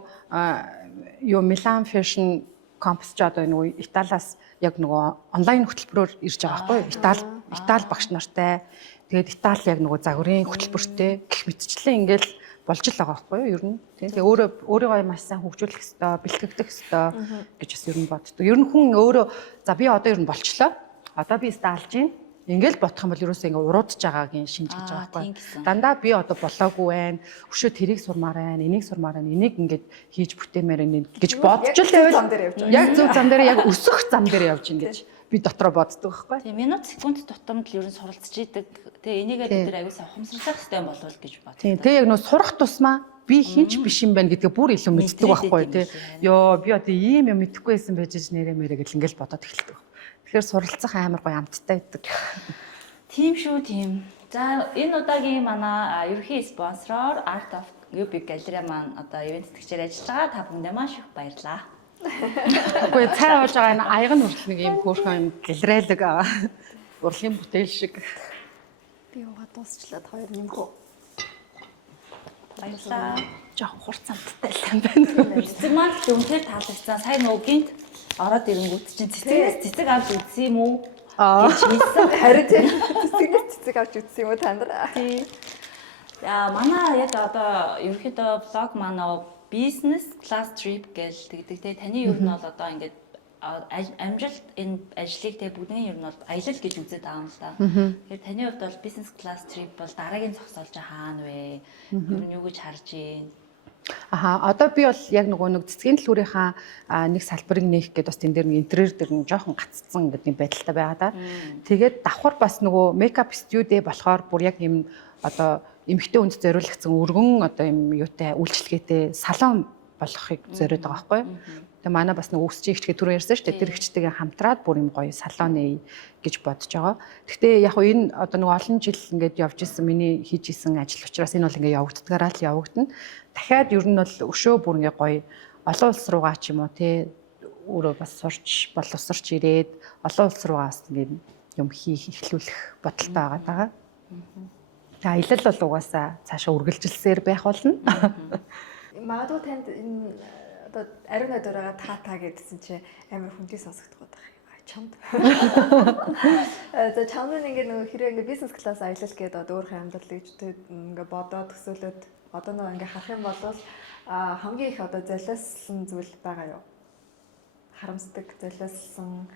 юу Milan Fashion Campus ч одоо нөгөө Италиас яг нөгөө онлайн хөтөлбөрөөр ирж байгаа байхгүй юу? Итали багш нартай. Тэгээд Итали яг нөгөө загварын хөтөлбөртэй гэх мэтчлэн ингээл болж л байгаа байхгүй юу? Ер нь тийм. Тэгээ өөрийгөө маш сайн хөгжүүлэх хэрэгтэй, бэлтгэгдэх хэрэгтэй гэж бас ер нь боддог. Ер нь хүн өөрөө за би одоо ер нь болчлоо. Одоо би стаалж гин. Ингээл бодох юм бол ерөөсөө ингээ уруудж байгаагийн шинж гэж байгаа байхгүй. Дандаа би одоо болоогүй байна. Өшөө тэрийг сурмаар байна, энийг сурмаар байна, энийг ингээд хийж бүтээмээр байна гэж бодож л байвал яг зөв зам дээр яг өсөх зам дээр явж ин гэж би дотроо боддог байхгүй. Тийм минут секунд тутамд л ер нь суралцж идэг. Тэгээ энийгээ бид нэр аягүй сайн ухамсарлах хэрэгтэй юм болов гэж боддог. Тийм тэг яг нөө сурах тусмаа би хинч биш юм байна гэдгээ бүр илүү мэддэг байхгүй тий. Йоо би одоо ийм юм мэдэхгүй байсан байж нэрэ мэрэ гэл ингээл бодоод эхэлдэг. Тэгэхээр суралцах амар гоё амттай байдаг. Тийм шүү тийм. За энэ удаагийн манай ерөнхий спонсороор Art of UB Gallery маань одоо ивент тэтгэгчээр ажиллаж байгаа. Та бүхэндээ маш их баярлалаа. Үгүй цай ууж байгаа энэ аяган хүртэл нэг юм хөөрхөн юм гэлрэлэг урлагийн бүтээл шиг. Би угаа дуусчлаад хоёр нэмхүү. Баярлалаа. Жохон хурц амттай л юм байна. Цэцэг маань л үнээр таалагдсан. Сайн нөгөө гинт ороод ирэнгүүт чинь цэцэг авч үзсэн юм уу? Гэж хэлсэн. Харин тийм цэцэг авч үзсэн юм уу та нар? Тийм. Яа манай яг одоо ерөнхийдөө блог манай business class trip гэж тэгдэг те таны ер нь бол одоо ингээд амжилт энэ ажлыг те бүгдний ер нь бол аялал гэж үзээд байгаа юм л да. Тэгэхээр таны хувьд бол business class trip бол дараагийн зогсоолж хаана вэ? Ер нь юу гэж харж байна? Одоо би бол яг нөгөө нэг цэцгийн төлхүүрийнхаа нэг салбарыг нээх гэдээ бас тэн дээр нэг интерьер дээр нэг жоохон гаццсан гэдэг нэг байдалтай байгаа да. Тэгээд давхар бас нөгөө мейкап студио болохоор бүр яг юм одоо эмэгтэй хүнд зориулагдсан өргөн одоо юм юутай үйлчлэгээтэй салон болохыг зориод байгаа байхгүй юу. Тэгээ манай бас нэг үсчин ихчгээ түрүү ярьсан шүү дээ. Тэр ихчтэйгээ хамтраад бүр юм гоё салон нэй гэж бодож байгаа. Гэхдээ яг хөө энэ одоо нэг олон жил ингээд явж исэн миний хийж исэн ажил учраас энэ бол ингээд явагддгаараа л явагдана. Дахиад ер нь бол өшөө бүр ингээд гоё олон улс руугаа ч юм уу те өөрөө бас сурч боловсрч ирээд олон улс руугаас ингээд юм хийх эхлүүлэх бодолтой байгаа даа. Аялал бол угаасаа цаашаа үргэлжилсээр байх болно. Магадгүй танд энэ одоо ариун найдвараа та гэдсэн чи амар хүндий сонсогдох байгаа юм. Чамд. За чамд ингээд нөгөө хэрэг ингээд бизнес класс аялал гэдэг одоо өөрийнхөө амьдралыг ингээд бодоод төсөөлөд одоо нөгөө ингээд харах юм бол хамгийн их одоо золиослсон зүйл байгаа юу? Харамсдаг золиослсон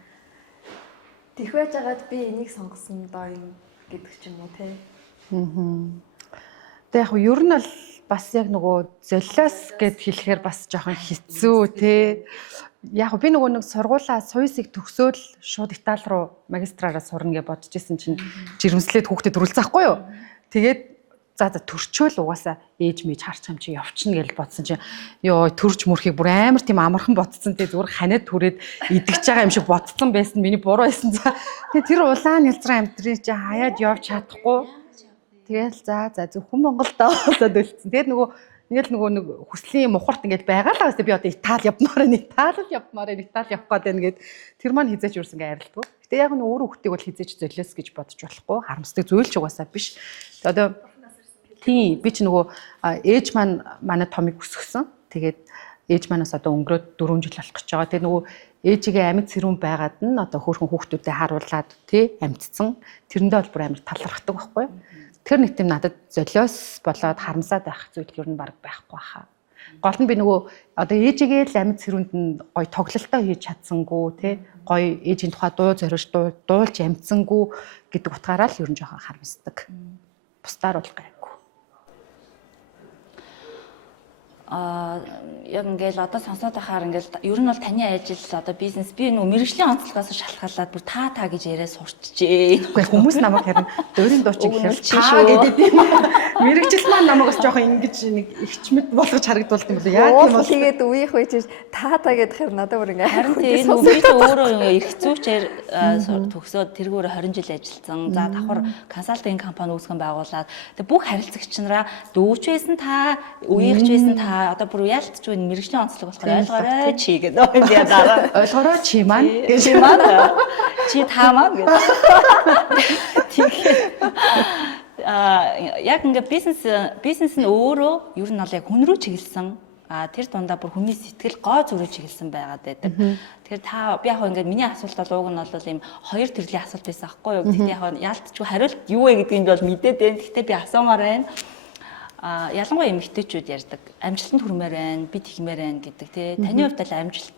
тэх байж байгаад би энийг сонгосон доо юм гэдэг ч юм уу те. Тэг яг ер нь бол бас яг нөгөө золиос гэд хэлэхээр бас жоохон хэцүү те. Яг би нөгөө нэг сургуулаа суйсыг төгсөөл шууд Итали руу магистраараа сурна гэж бодож исэн чинь жирэмслээд хүүхдэд дөрүүлцэхгүй юу. Тэгээд за төрчөөл угаасаа ээж мэж харч юм чи явчихна гэж бодсон чинь ёо төрч мөрхийг бүр амар тийм амархан ботцсон те зүгээр ханиад түрээд идэгч байгаа юм шиг ботцсон байсан миний буруу байсан. За тэгээд тэр улаан ялцраа амтрыг чи хаяад явж чадахгүй. Тэгэл за зөвхөн Монголд болоод үлдсэн. Тэгээд нөгөө нэг хүслийн мухарт ингээд байгаа л байгаа. Би одоо Итали явмаар байна. Итали явах гээд байна гэд тэр маань хизээч юурсан ингээ арилдгүй. Гэтэ яг нь өөр хүүхдийг бол хизээч золиос гэж бодож болохгүй. Харамсдаг зүйл ч угаасаа биш. Одоо Тийм би ч нөгөө ээж маань манай томыг өсгсөн. Тэгээд ээж манаас одоо өнгөрөөд 4 жил болох гэж байгаа. Тэгээд нөгөө ээжигээ амьд цэрүүн байгаад нь одоо хөөрхөн хүүхдүүдэд харуулад тий амьдсан. Тэрэндээ бол бүр амар талархдаг байхгүй. Тэр нэг тийм надад золиос болоод харамсаад байх зүйл юу н баг байхгүй хаа. Гол нь би нөгөө одоо ээжигээ л амьд цэрүүнд нь гоё тоглолтоо хийж чадсангүй тий гоё ээжийн тухай дуу зориулж дуулж амьдсангүй гэдэг утгаараа л ер нь жоохон харамсдаг. Бусдаар бол гайгүй. Яг ингээл одоо сонсоод байхаар ингээл ер нь бол таны ажил одоо бизнес би нөгөө мэрэгжлийн онцлогоос шалтгаалаад бүр та гэж яриа сурчжээ. Үгүй хүмүүс намайг харин дөрийн дуучин гэхээр та гэдэг юм. Мэрэгжил маань намайг бас жоохон ингэж нэг ихчмэд болгож харагдуулт юм байна. Яг тийм бол тэгээд үеийнх үеч та гэдэг хэрэг надад бүр ингээ харин тийм нөгөө би ч өөрөө эрх зүйчээр төгсөөд тэргүүрээ 20 жил ажилласан. За давхар консалтинг компани үүсгэн байгуулад тэг бүх харилцагч нараа дүүч байсан та, үеигч байсан та одоо бүр ялтч байна мэрэгжлийн онцлог болохоор ойлгоорой чи гэдэг. Би дараа ойлгоорой чи маань чи маань чи та маань гэдэг. Яг ингээ бизнес нь өөрөө ер нь бол яг хүн рүү чиглэсэн. Тэр дундаа бүр хүний сэтгэл гоо зүрөө чиглэсэн байгаад байдаг. Тэгэхээр та би яг ингээ миний асуулт бол уг нь бол ийм хоёр төрлийн асуулт байсан аахгүй юу. Гэхдээ яг ялтч хариулт юу вэ гэдгийг бол мэдээд байна. Гэхдээ би асуумаар байна. Ялангуяа эмэгтэйчүүд ярьдаг амжилтанд хүрмээр байна, бид хиймээр байна гэдэг тий. Таны хувьд л амжилт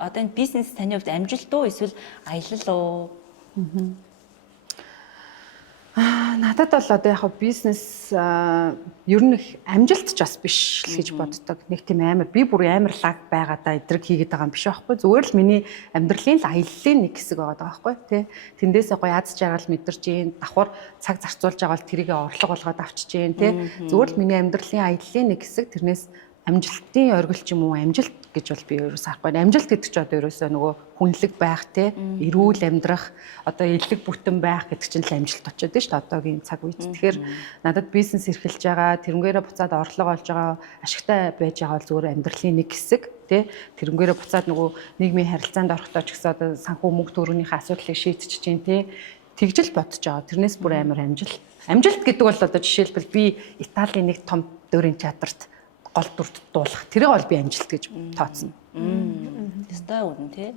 одоо энэ бизнес таны хувьд амжилт уу эсвэл аялал уу? Надад бол одоо яг бизнес ер нь их амжилт ч бас биш л гэж боддог. Нэг тийм амар би бүр амар лаг байгаадаа эдрэг хийгээд байгаа юм биш байхгүй. Зүгээр л миний амьдралын л аяллалын нэг хэсэг байгаа байхгүй тий. Тэндээсээ гоё аз жаргал мэдэрч гин давхар цаг зарцуулж байгаа бол тэрийг орлого болгоод авчиж гин тий. Зүгээр л миний амьдралын аяллалын нэг хэсэг тэрнээс амжилтын оргил ч юм уу амжилт гэж бол би ерөөс харахгүй. Амжилт гэдэг чинь одоо ерөөсөө нөгөө хүнлэг байх те эрүүл амьдрах одоо элэг бүтэн байх гэдэг чинь л амжилт очиод дээ шүү дээ одоогийн цаг үед. Тэгэхээр надад бизнес эрхэлж байгаа тэрнгээрээ буцаад орлого олж байгаа ашигтай байж байгаа бол зүгээр амьдралын нэг хэсэг те тэрнгээрээ буцаад нөгөө нийгмийн харилцаанд орохдоо ч гэсэн одоо санхүү мөнгө төгрөгийнхээ асуудлыг шийдчихэж чинь те тэгжэл бодож байгаа. Тэрнээс бүр амар амжилт. Амжилт гэдэг бол одоо жишээлбэл би Италийн нэг том дөрийн театрт гол дүрд дуулах. Тэрийг бол би амжилт гэж тооцно. Өстой үн тий.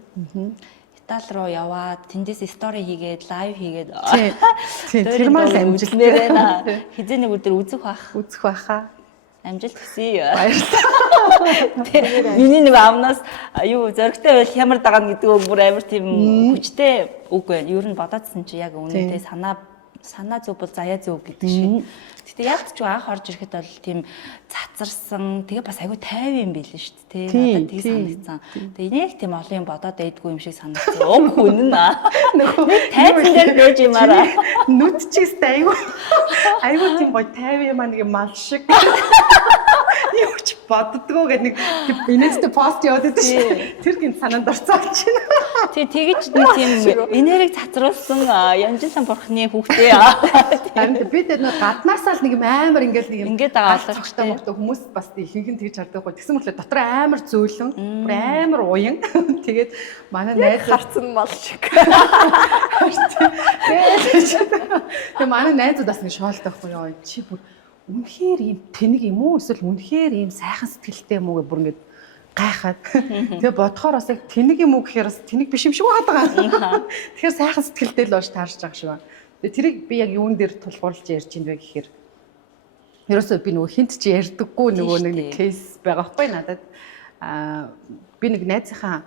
Итали руу яваад тэндээс стори хийгээд, лайв хийгээд. Тийм. Тэр маань амжилт нэрээ. Хизээ нэг өдөр үзэх байхаа. Амжилт хүсье. Баярлалаа. Миний нэг амнаас юу зөрөгтэй байл хямар дагаад гэдэг үг бүр амар тийм хүчтэй үг байна. Ер нь бодоодсэн чи яг үнэндээ санаа зүг бол заяа зүг гэдэг шиг. Гэтэ яг ч анх орж ирэхэд бол тийм цацарсан тэгээ бас айгүй тайван юм билээ шүү дээ. Надад тийг санагдсан. Тэгээ энийг тийм олон юм бодоод байдгүй юм шиг санагдсан. Уг үнэн аа. Нэг тайзан дээр байж юмараа. Нүд чигс айгүй тийм гоё тайван юм аа нэг мал шиг. Юу ч боддгоо гэдэг нэг инээдтэй пост яваад байдаг шүү. Тэр гинт санаанд орцоо гэж байна. Тэгэж нэг тийм энерги цацруулсан Янжинсан бурхны хүүхдээ. Би тэр нэг гаднаасаа л нэг амар ингээд байгаа болгохтой хүмүүс бас ихэнх нь тэгж хардаг байхгүй. Тэгсэн мэт дотор амар зөөлөн, бүр амар уян. Тэгээд манай найз харцсан мал шиг. Тэгээд манай найзууд бас нэг шоолтой байхгүй юу. Чи бүр үнэхээр ийм тэнэг юм уу эсвэл үнэхээр ийм сайхан сэтгэлтэй юм уу гэх бүр ингээд гайхаад. Тэгээ бодохоор бас яг тэнэг юм уу гэхээр бас тэнэг биш юм шиг байгаа. Тэгэхээр сайхан сэтгэлтэй л боош таарч байгаа шүү. Тэгээ тэрийг би яг юун дээр тулгуурлаж ярьж ин вэ гэхээр ерөөсөө би нөгөө хинт чи ярьдаггүй нөгөө нэг кейс байгаа байхгүй надад. Би нэг найзынхаа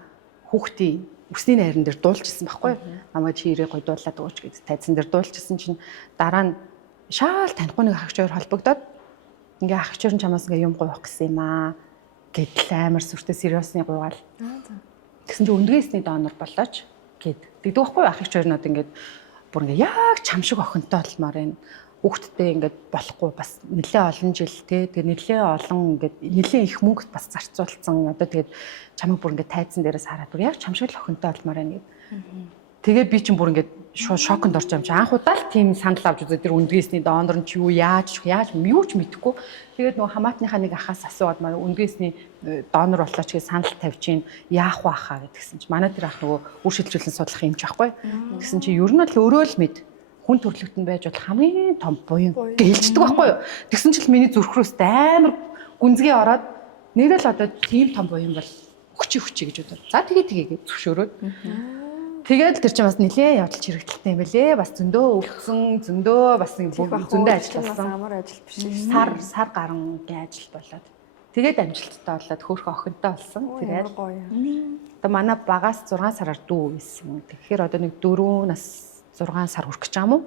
хүүхдийн үсний найран дээр дуулчихсан байхгүй. Намайг чи ирээ гоё дуулаад өгөөч гэж тайзан дээр дуулчихсан чинь дараа нь шаал танихгүй нэг агчаар холбогдоод ингээ агчаар нь чамаас ингээ юм гоох гэсэн юм аа гэдэл амар сүртэй сериосны гуйгаал. Тэгсэн чинь өндгөөсний донор болооч гэд. Тэгдэг байхгүй агчаар нь одоо ингээ бүр ингээ яг чам шиг охинтой болмоор байна. Хүүхдтэй ингээ болохгүй бас нэлээ олон жил те тэгээ нэлээ олон ингээ нэлээ их мөнгө бас зарцуулсан. Одоо тэгээд чамайг бүр ингээ тайзан дээрээс хараад бүр яг чам шиг л охинтой болмоор байна гэд. Тэгээ би чинь бүр ингээ шоконд орж юм чи анх удаа л тийм санал авч үзээ тэр өндгөөсний донор нь чи юу яаж юу ч мэдэхгүй. Тэгээд нөгөө хамаатныхаа нэг ахаас асууад манай өндгөөсний донор боллоо ч гэж санал тавьж гин яах вэ хаа гэдгсэн чи манай тэр ах нөгөө үр шилжүүлэн судлах юм ч аахгүй. Тэгсэн чи ер нь л өөрөө л мэд. хүн төрөлхтөнд байж бол хамгийн том буян гэж хэлждэг байхгүй юу. Тэгсэн чил миний зүрхрөөс амар гүнзгий ороод нэрэл одоо тийм том буян бол хүчи гэж бодоод. За тэгээ зөвшөөрөөд. Тэгээд тэр чинь бас нэлээд явдалч хэрэгдэлтэй юм байлээ. Бас зөндөө өгсөн, зөндөө бас зөндөө ажилласан. Амар ажил биш шүү. Сар гарангийн ажил болоод. Тэгээд амжилттай болоод хөөрхөн охинтой болсон. Тэгээд гоё. одоо манай багаас 6 сараар дүү байсан. Тэгэхээр одоо нэг 4 нас 6 сар хүрэх гэж байгаа юм уу?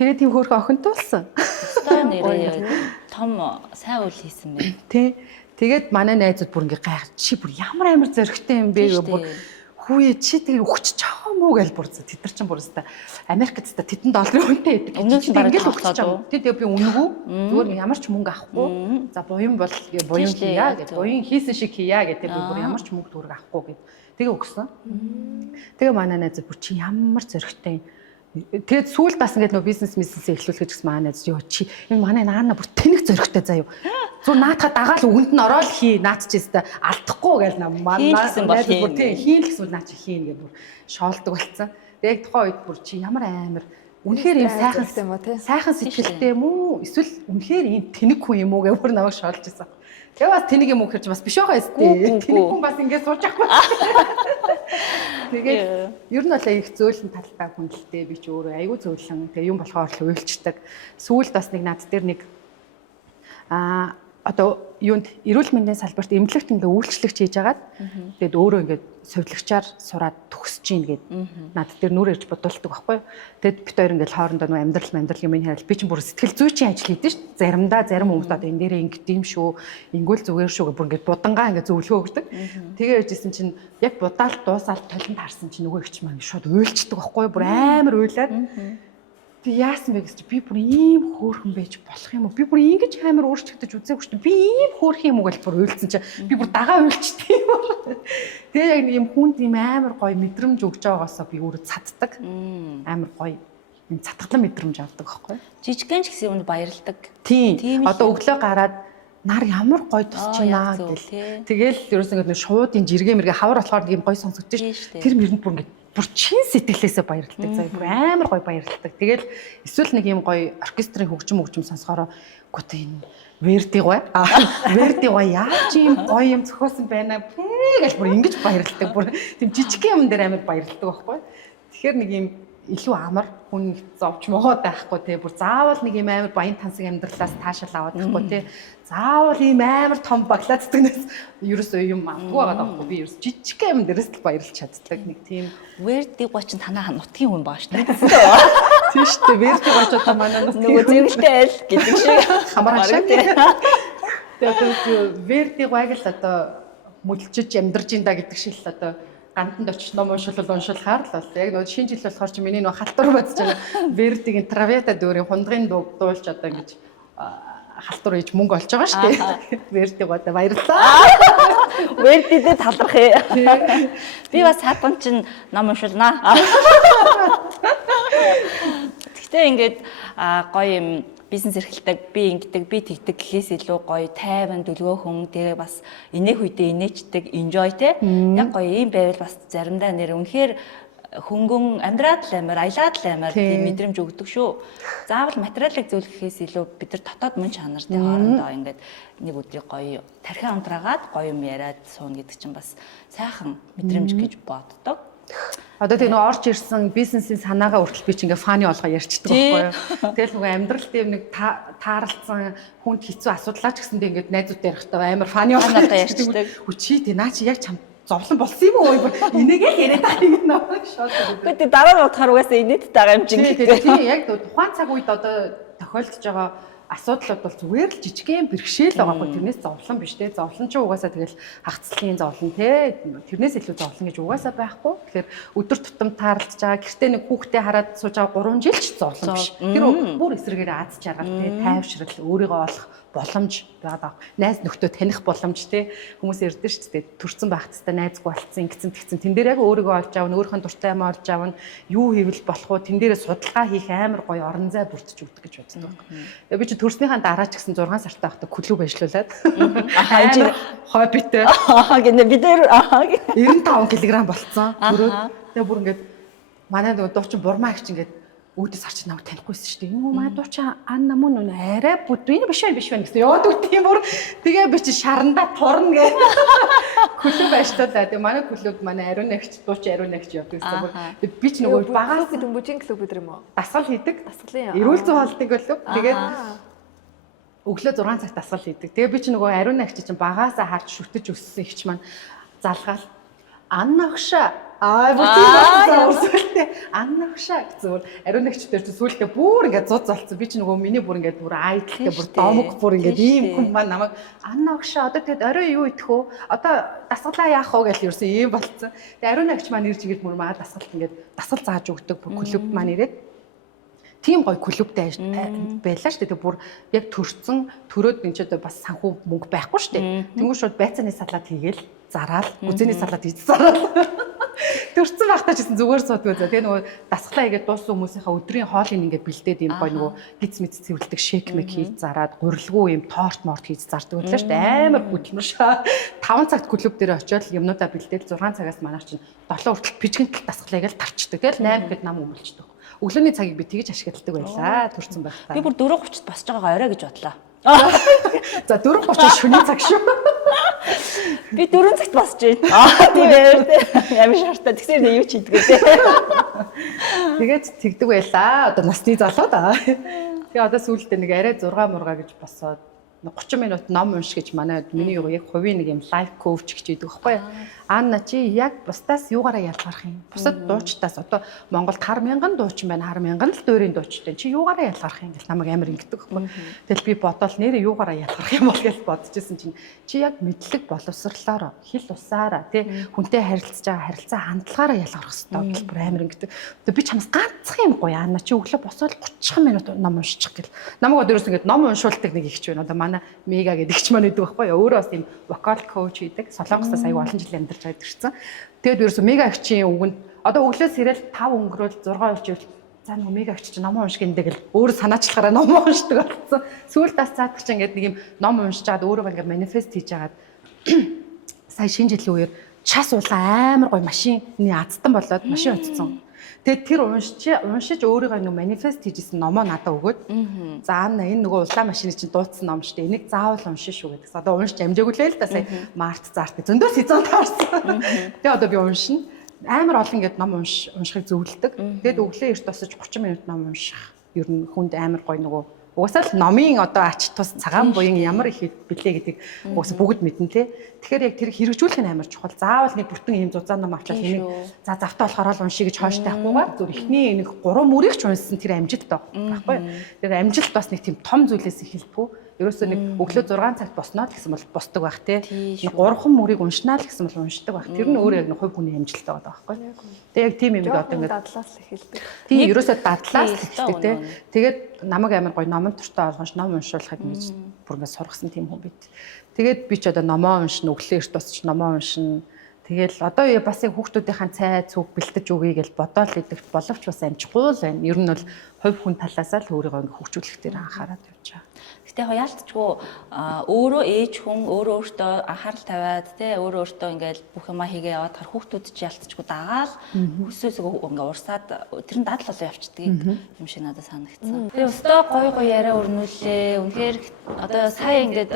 Тэгээд тийм хөөрхөн охинтой болсон. Өстой нэрээ том сайн үйл хийсэн байна. Тэ. Тэгээд манай найзууд бүр ингээ гайхаж чи бүр ямар амар зөрөгтэй юм бэ гэх бүр хүүе чи тэгээ өгч чаа мүү гэж бүр тэд нар чинь бүр өстой Америкт өстой тэдэн долларын үнэтэй байдаг. Өмнө нь ингээ л өгч чаа. Тэгээ би үнэгүй зүгээр ямар ч мөнгө авахгүй. За буян бол буян хийя гэж буян хийсэн шиг хийя гэдэг би бүр ямар ч мөнгө төгрөг авахгүй гэд. Тэгээ өгсөн. Тэгээ манай найзууд бүр чи ямар зөрөгтэй. Тэгээд сүүлд бас ингээд нөө бизнесээ эхлүүлэх гэсэн манай найз юу чи энэ манай наана бүр тэнэг зөрөгтэй заяа. Зүр наатаа дагаал өгөнд нь ороод хий наад ч гэсэн алдахгүй гэж манай найз бүр тийм хийн гэсэн наа чи хийн гэж бүр шоолдог болсон. Тэгээд тухайн үед бүр чи ямар амар үнэхээр ийм сайхан сэтгэлтэй юм уу? Эсвэл үнэхээр ийм тэнэг хүн юм уу гэж бүр намайг шоолж байсан. Тэгээ бас тэнэг юм уу гэж бас биш байгаа юм. Тэнэг хүн бас ингээд сууж ахгүй. Тэгээд ер нь бол их зөөлөн талтай хүндэлтэй би ч өөрөө айгүй зөөлөн. Тэгээ юм болохоор л уйлчдаг. Сүүлд бас нэг над дээр нэг одоо юунд эрүүл мэндийн салбарт эмнэлэгт ингээ үйлчлэгч хийж агаад тэгээд өөрөө ингээ совилогчаар сураад төгсөж гин гээд над дээр нүр ирж бодуулдаг байхгүй. Тэгээд бид хоёр ингээ хоорондоо нөө амьдрал юм хараад би ч бүр сэтгэл зүйчийн ажил хийдэж ш. Заримдаа зарим хүмүүс одоо энэ дээрээ ингэдэм шүү, ингүүл зүгээр шүү гэх бүр ингээ будангаа ингээ зөвлөгөө өгдөг. Тэгээ яжсэн чинь яг будаалт дуусаад толинд харсан чинь нөгөө ихч маань шууд уйлчдаг байхгүй. Бүр амар уйлаад тэг яасан бэ гэж би бүр ийм хөөрхөн байж болох юм уу? Би бүр ингэж амар өөрчлөгдөж үзээгүй шүү дээ. Би ийм хөөрхөн юм уу гэж бүр уйлсан чи би бүр дагаа уйлчтэй юм. Тэгээ яг нэг юм хүнд ийм амар гоё мэдрэмж өгч байгаагаасаа би өөрөө цаддаг. Амар гоё юм цатгалан мэдрэмж авдаг байхгүй. Жижигхэн ч гэсэн үнд баярлдаг. Тийм. Одоо өглөө гараад нар ямар гоё тусч байна гэл. Тэгэл ерөөс ингэ шуудын жиргээ мэргээ хавар болохоор нэг юм гоё сонсогдож шүү. Тэр мэрэнд бүр ингэ бүр чин сэтгэлээсээ баярлалдаг. За бүр амар гоё баярлалдаг. Тэгэл эсвэл нэг юм гоё оркестрийн хөгжим сонсохороо гүт энэ Верди гоё. Верди гоё яаж юм гоё юм зохиосон байна гэж бүр ингэж баярлалдаг. Бүр тийм жижиг юм дээр амар баярлалдаг байхгүй. Тэгэхээр нэг юм илүү амар хүн зовж могоод байхгүй те бүр заавал нэг юм амар баян тансаг амьдралаас таашаал аваад байхгүй те заавал ийм амар том баглаацдагнаас ерөөсөө юм авдаг байгаа байхгүй би ерөөс жижиг юм дээрээс л баярлж чаддаг нэг тийм Верди гоч танаа нутгийн хүн баа шүү дээ. Тийм шүү дээ Верди гоч та манай нөгөө зэрэгтэй айл гэдэг шиг хамаарах. Тэгээд Верди гойг л одоо мөлчөж амьдарч инда гэдэг шиг л одоо гантанд очиж ном уншуулахаар л бол яг нөө шинэ жил болохоор чи миний нөө халтур бодож байгаа Вердигийн Травета дүүрийн хундгын дуулж одоо ингэж халтур хийж мөнгө олж байгаа шүү дээ. Верди гоо баярлалаа. Вердидээ талрах ээ. Би бас хатан чинь ном уншуулнаа. Гэхдээ ингээд гоё юм бизнес эрхэлдэг, би ингэдэг, би тэгдэг гэхээс илүү гоё тайван дүлгөөхөн тэгээ бас инээх үедээ инээчдэг, enjoy те. Яг гоё ийм байвал бас заримдаа нэр үнэхээр хөнгөн амьдраад л амар, аялаад л амар тийм мэдрэмж өгдөг шүү. Заавал материалыг зөвлөхөөс илүү бид нар дотоод мөн чанартай хоорондоо ингээд нэг өдрийг гоё тархиа унтраагаад гоё юм яриад суuna гэдэг чинь бас сайхан мэдрэмж гэж боддог. Одоо тийм нөгөө орж ирсэн бизнесийн санаагаа хүртэл би чи ингээ фаны болгоо ярьчдаг байхгүй юу. Тэгэл нөгөө амьдрал дээр нэг таарлцсан хүнд хэцүү асуудлаа ч гэсэндээ ингээ найзууд ярихтаа амар фаны болгоо ярьчдаг. Хүчий тий наа чи яг чам зовлон болсон юм уу? Энийгээ л яриад байгаа юм нөө шууд. Гэхдээ дараа нь бодохоор угаасаа инээдтэй байгаа юм чинь гэдэг. Тийм яг тухайн цаг үед одоо тохиолдож байгаа асуудлууд бол зүгээр л жижигхэн бэрхшээл байгаа хгүй тэрнээс зовлон биш те зовлон ч угаасаа тэгэл хагцлын зовлон те тэрнээс илүү зовлон гэж угаасаа байхгүй тэгэхээр өдөр тутам таарлаж байгаа гэртээ нэг хүүхдээ хараад сууж байгаа 3 жил ч зовлон биш тэр бүр эсрэгээр аз жаргал те тайвшрал өөрийгөө олох боломж байгаа. Найз нөхдөө таних боломж те хүмүүс ярьдэн шүү дээ төрсэн байх хэвээр найзгүй болцсон ингэсэн тэгсэн тэн дээр яг өөрийгөө олж аавна өөрийнхөө дуртай юм олж аавна юу хийвэл болох вэ тэн дээрээ судалгаа хийх амар гоё орон зай бүрдэж өгдөг гэж боддог. Тэгээ би чи төрснийхаа дараа ч гэсэн 6 сартай байхдаа клуб ажиллуулад амар хоббитэй гэнэ бид 95 кг болцсон. Тэгээ бүр ингээд манай нөгөө дуучин бурмаа их ч ингээд өөдөөс харч намайг танихгүйсэн шүү дээ. Энэ маа дуучаа Анна мөн үнэ арай бүдүү энэ биш байна гэсэн. Яваад өгдөг юм бүр тэгээ би чи шарандаа турна гэ. Клуб ажиллаулаа. Тэгээ манай клуб манай ариун нэгч дуучин ариун нэгч явдаг гэсэн. Тэгээ би ч нөгөө багаас дөнгөжийн клуб өдр юм уу? дасгал хийдэг. Дасгалын. Эрүүл зүйн хоолтын клуб. Тэгээд өглөө 6 цагт дасгал хийдэг. Тэгээ би ч нөгөө ариун нэгч чинь багаасаа харж шүтэж өссөн ихч маань залгаал Анна агшаа бүтээн Анна агшаа зүгээр ариун нэгчдэр чи сүүлдээ бүр ингээд зуд залцсан. Би ч нөгөө миний бүр ингээд бүр айдалтай бүр домог бүр ингээд ийм хүн маань намайг Анна агшаа одоо тэгэд орой юу идэх вэ? Одоо дасгалаа яах вэ гэж ерөөсөн ийм болцсон. Тэгээ ариун нэгч маань ирж игээд бүр маа дасгалт ингээд дасгал зааж өгдөг бүр клуб маань ирээд тийм гоё клубтэй байлаа шүү дээ. Бүр яг төрцөн төрөөд энэ ч одоо бас санхүү мөнгө байхгүй шүү дээ. Тэнгүү шууд байцааны салаад хийгээл зараал үзэний салаад хийж зараал. Төрцөн багтаа ч гэсэн зүгээр суудгүй за. Тэгээ нөгөө дасгалаа хийгээд дууссан хүмүүсийнхаа өдрийн хоолыг ингээд бэлдээд ийм гоё нөгөө гиз мэд цэвэрлдэг шейк мэг хийж зараад гурилгүй ийм торт морт хийж зардаг байлаа шүү дээ. Амар хөдөлмөр шаа. 5 цагт клуб дээр очиод юмнуудаа бэлдээл 6 цагаас манайх чинь 7 хүртэл пижгэнтэл дасгалаа хийгээл тарчдаг. Тэгэл 8 гэхэд нам өмөлчдөг. Өглөөний цагийг би тэгж ашигладаг байлаа төрцөн байхдаа. Би бүр 4:30-д босч байгаа орой гэж бодлоо. За 4:30 шөнийн цаг шүү. Би 4 цагт босч байна. Тийм ээ. Ямар шаардтай тэгсэр нэг юу ч хийдгээ те. Тэгээд тэгдэг байлаа. Одоо насны залуу да. Тэгээ одоо сүүлдээ нэг арай 6 мурга гэж босоод 30 минут ном унш гэж манай миний яг хувийн нэг юм лайф коуч гэж байдаг байхгүй юу? Анна чи яг бусдаас юугаараа ялгарх юм? Бусад дуучдаас одоо Монголд 10,000 дуучин байна, 10,000 л дуурийн дуучтай. Чи юугаараа ялгарх юм гэж намайг амар ингэдэг байхгүй юу? Тэгэл би бодоол нэрээ юугаараа ялгарх юм бол гэж бодчихсон чинь чи яг мэдлэг боловсрлоор хэл усаараа тий хүнтэй харилцаж байгаа харилцаа хандлагаараа ялгарх хэрэгтэй гэж бүр амар ингэдэг. Тэгээ би чамаас ганцхан юм гоё Анна чи өглөө босоод 30 минут ном уншчих гэл. Намайг одоо ерөөс ингэ ном уншуулдаг нэг ихч байна. Одоо манай Мега гэдэг ихч маань байдаг байхгүй юу? Өөрөө бас тийм вокал коуч хийдэг. Солонгосоос аягүй олон жил амьдарч байгаад ирсэн. Тэгээд ерөөсөө Мега ихчийн үгэнд одоо өглөөс ирэл 5 өнгөрөөл 6 орчил за нөгөө Мега ихч чинь ном унших гэдэг л өөрөө санаачлахаараа ном уншдаг болсон. Сүүлд бас цаадах чинь ингээд нэг юм ном уншиж чаад өөрөө ингээд манифест хийж агаад сая шинэ жилийн үеэр час уулаа амар гоё машины азтан болоод машин утсан. Тэгээд тэр уншиж өөрийгөө нэг манифест хийжсэн номоо надад өгөөд за Анна энэ нөгөө улаан машины чинь дуудсан ном шүү дээ. Энийг заавал уншин шүү гэдэгс. Одоо уншиж амжаагүй л да сая март зарт зөндөө сезон таарсан. Тэгээд одоо би уншина. Амар олон гээд ном уншихыг зөвлөдөг. Тэгээд өглөө эрт босож 30 минут ном унших. Ер нь хүнд амар гоё нөгөө угсаал номын одоо ач тус цагаан буян ямар их билээ гэдэг угсаа бүгд мэднэ лээ. Тэгэхээр яг тэр хэрэгжүүлэх нь амар чухал. Заавал нэг бүтэн ийм зузаан ном авчаад энийг за завтаа болохоор л уншия гэж хойштой авахгүйгээр зүр ихний нэг 3 мөрийг ч уншсан тэр амжилттай байхгүй. Тэр амжилт бас нэг тийм том зүйлээс эхэлдэг. Ерөөсөө нэг өглөө 6 цагт босноо л гэсэн бол босдог байх те. Нэг 3 мөрийг уншнаа л гэсэн бол уншдаг байх. Тэр нь өөрөө яг нэг хувь хүний амжилттай байдаг байхгүй. Тэгээ яг тийм юм одоо ингээд дадлаас эхэлдэг. Тийм ерөөсөө дадлаас эхэлдэг те. Тэгээд намайг амар гоё номон туртай олгош ном уншуулахыг ингэж бүр ингээд сургасан тийм хүн бит. Тэгээд би ч одоо номоо уншин өглөө эрт босч номоо уншин. Тэгэл одоо бас яг хүүхдүүдийн цай цүг бэлтэж өгье гэж бодоол идэгт боловч бас амжихгүй л байна. Ер нь бол хувь хүн талаас л өөрийгөө ингээ хөгжүүлэх дээр анхаарал явж байгаа. Гэтэ яг яалтчгүй өөрөө ээж хүн өөрөө өөртөө анхаарал тавиад те өөрөө өөртөө ингээл бүх юмаа хийгээ яваад хар хүүхдүүд ч яалтчгүй дагаал өсөөсөө ингээ урсаад тэр нь дадал болоо явчихдаг юм шиг надад санагдсан. Тэгээ өстөө гоё яриа өрнүүлээ. Үнэхээр одоо сая ингээд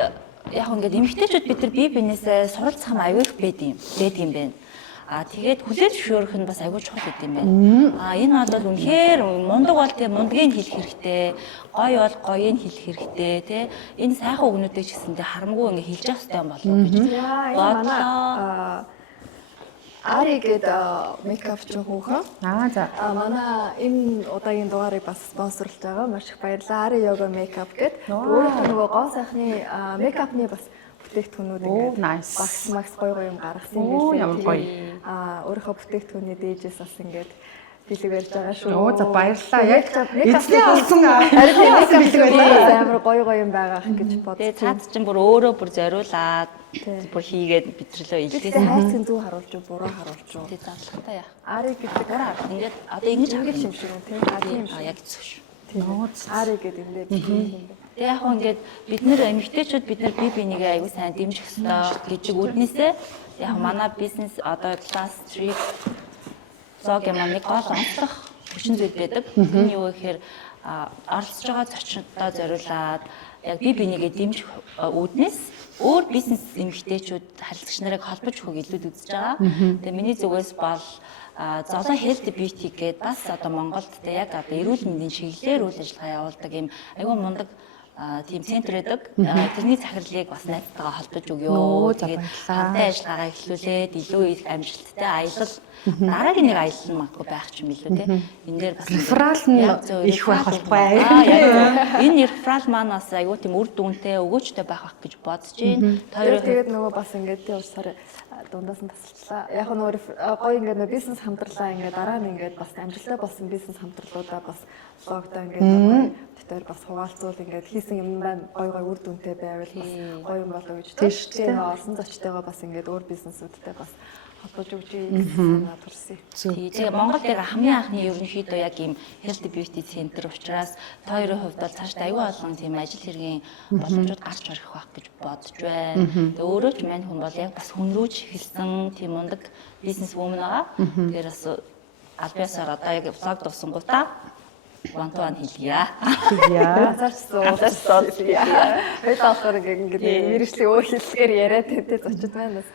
яг ингээд эмэгтэйчүүд бид нар бие биенээсээ суралцах юм аюул байд юм байна. Тэгээд хүлээж зөвшөөрөх нь бас аюул чухал гэдэг юм байна. Энэ бол үнэхээр мундаг бол тийм мундгийг хэлэх хэрэгтэй. Гоё бол гоёыг хэлэх хэрэгтэй тий. Энэ сайхан үгнүүдийг ч гэсэндээ харамгүй ингээд хэлж явах хэрэгтэй юм болов уу гэж бодлоо. Ари гэдэг мейкап ч хүүхэн. За. Манай энэ удаагийн дугаарыг бас спонсорлж байгаа. Маш их баярлалаа. Ари йога мейкап гэдэг. Өөрийнхөө нөгөө гоо сайхны мейкапны бас бүтээгдэхүүнүүд ингээд багс гоё юм гаргасан юм байна. Ямар гоё. Өөрийнхөө бүтээгдэхүүний дээжээс бас ингээд бэлэг барьж байгаа шүү. За баярлалаа. Яг эзний олсон харин бэлэг байлаа. Амар гоё юм байгаа гэж бодсон. Тэгээ цаад чинь бүр өөрөө бүр зориулаад бүр хийгээд бидрэлөө илгээсэн. Хайцын зүг харуулж уу, буруу харуулж уу. Тэгээ задлахтай яа. Ари гэдэг буруу харах. Ингээд одоо ингэж хангал юм шиг юм тийм. Тийм яг зөвш. Ари гэдэг юм дээ. Тэгээ яг ингээд бид нэр эмэгтэйчүүд бид нар бие бинийгээ аягүй сайн дэмжих хэрэгтэй гэж үднээсээ яг манай бизнес одоо класс 3 зог юм нэг гол онцлог хүчин зүйл байдаг. Энэ юу гэхээр оролцож байгаа зочнодоо зориулаад яг бие бинийгээ дэмжих үүднээс өөр бизнес эмэгтэйчүүд харилцагч нарыг холбож өгөх илүүд үзэж байгаа. Тэгээ миний зүгээс бол золон healthy beauty гэдэг бас одоо Монголд яг одоо эрүүл мэндийн чиглэлээр үйл ажиллагаа явуулдаг юм айгүй мундаг тийм центр байдаг. Тэрний захирлыг бас найзтайгаа холбож өгөө. Тэгээд хамтаа ажиллагаагаа эхлүүлээд илүү их амжилттай аялал дараагийн нэг аялал нь магадгүй байх ч юм илүү те. Энэ дээр бас реферал нь их байх болтугай. Энэ реферал маань бас айгүй тийм үр дүнтэй өгөөжтэй байх байх гэж бодож байна. Тэгээд нөгөө бас ингээд тийм уусаар дундаас нь тасалчлаа. Яг нь гоё ингээд нөгөө бизнес хамтралаа ингээд дараа нь ингээд бас амжилттай болсон бизнес хамтралуудаа бас логдоо ингээд тэр бас хуваалцуул ингээд хийсэн юм байна гой үр дүнтэй байвал бас гоё юм болоо гэж тийм олон зочтойгоо бас ингээд өөр бизнесүүдтэй бас холбож өгч ийсэн санаа төрсөн. Тэгээ Монгол дээр хамгийн анхны ерөнхийдөө яг ийм healthy beauty center учраас та хоёрын хувьд бол цаашдаа аюул олон тийм ажил хэргийн боломжууд гарч ирэх байх гэж бодож байна. Тэгээ өөрөө ч мань хүн бол яг бас хүн рүү ч эхэлсэн тийм мундаг бизнес вумен байгаа. Тэгэхээр бас албаасаар одоо яг влог дуусангуудаа вантуан хэлье. Азарчсан. Бид болохоор ингээд мэрэгжлийн өөр хэллэгээр яриад байдаг зочид байна бас.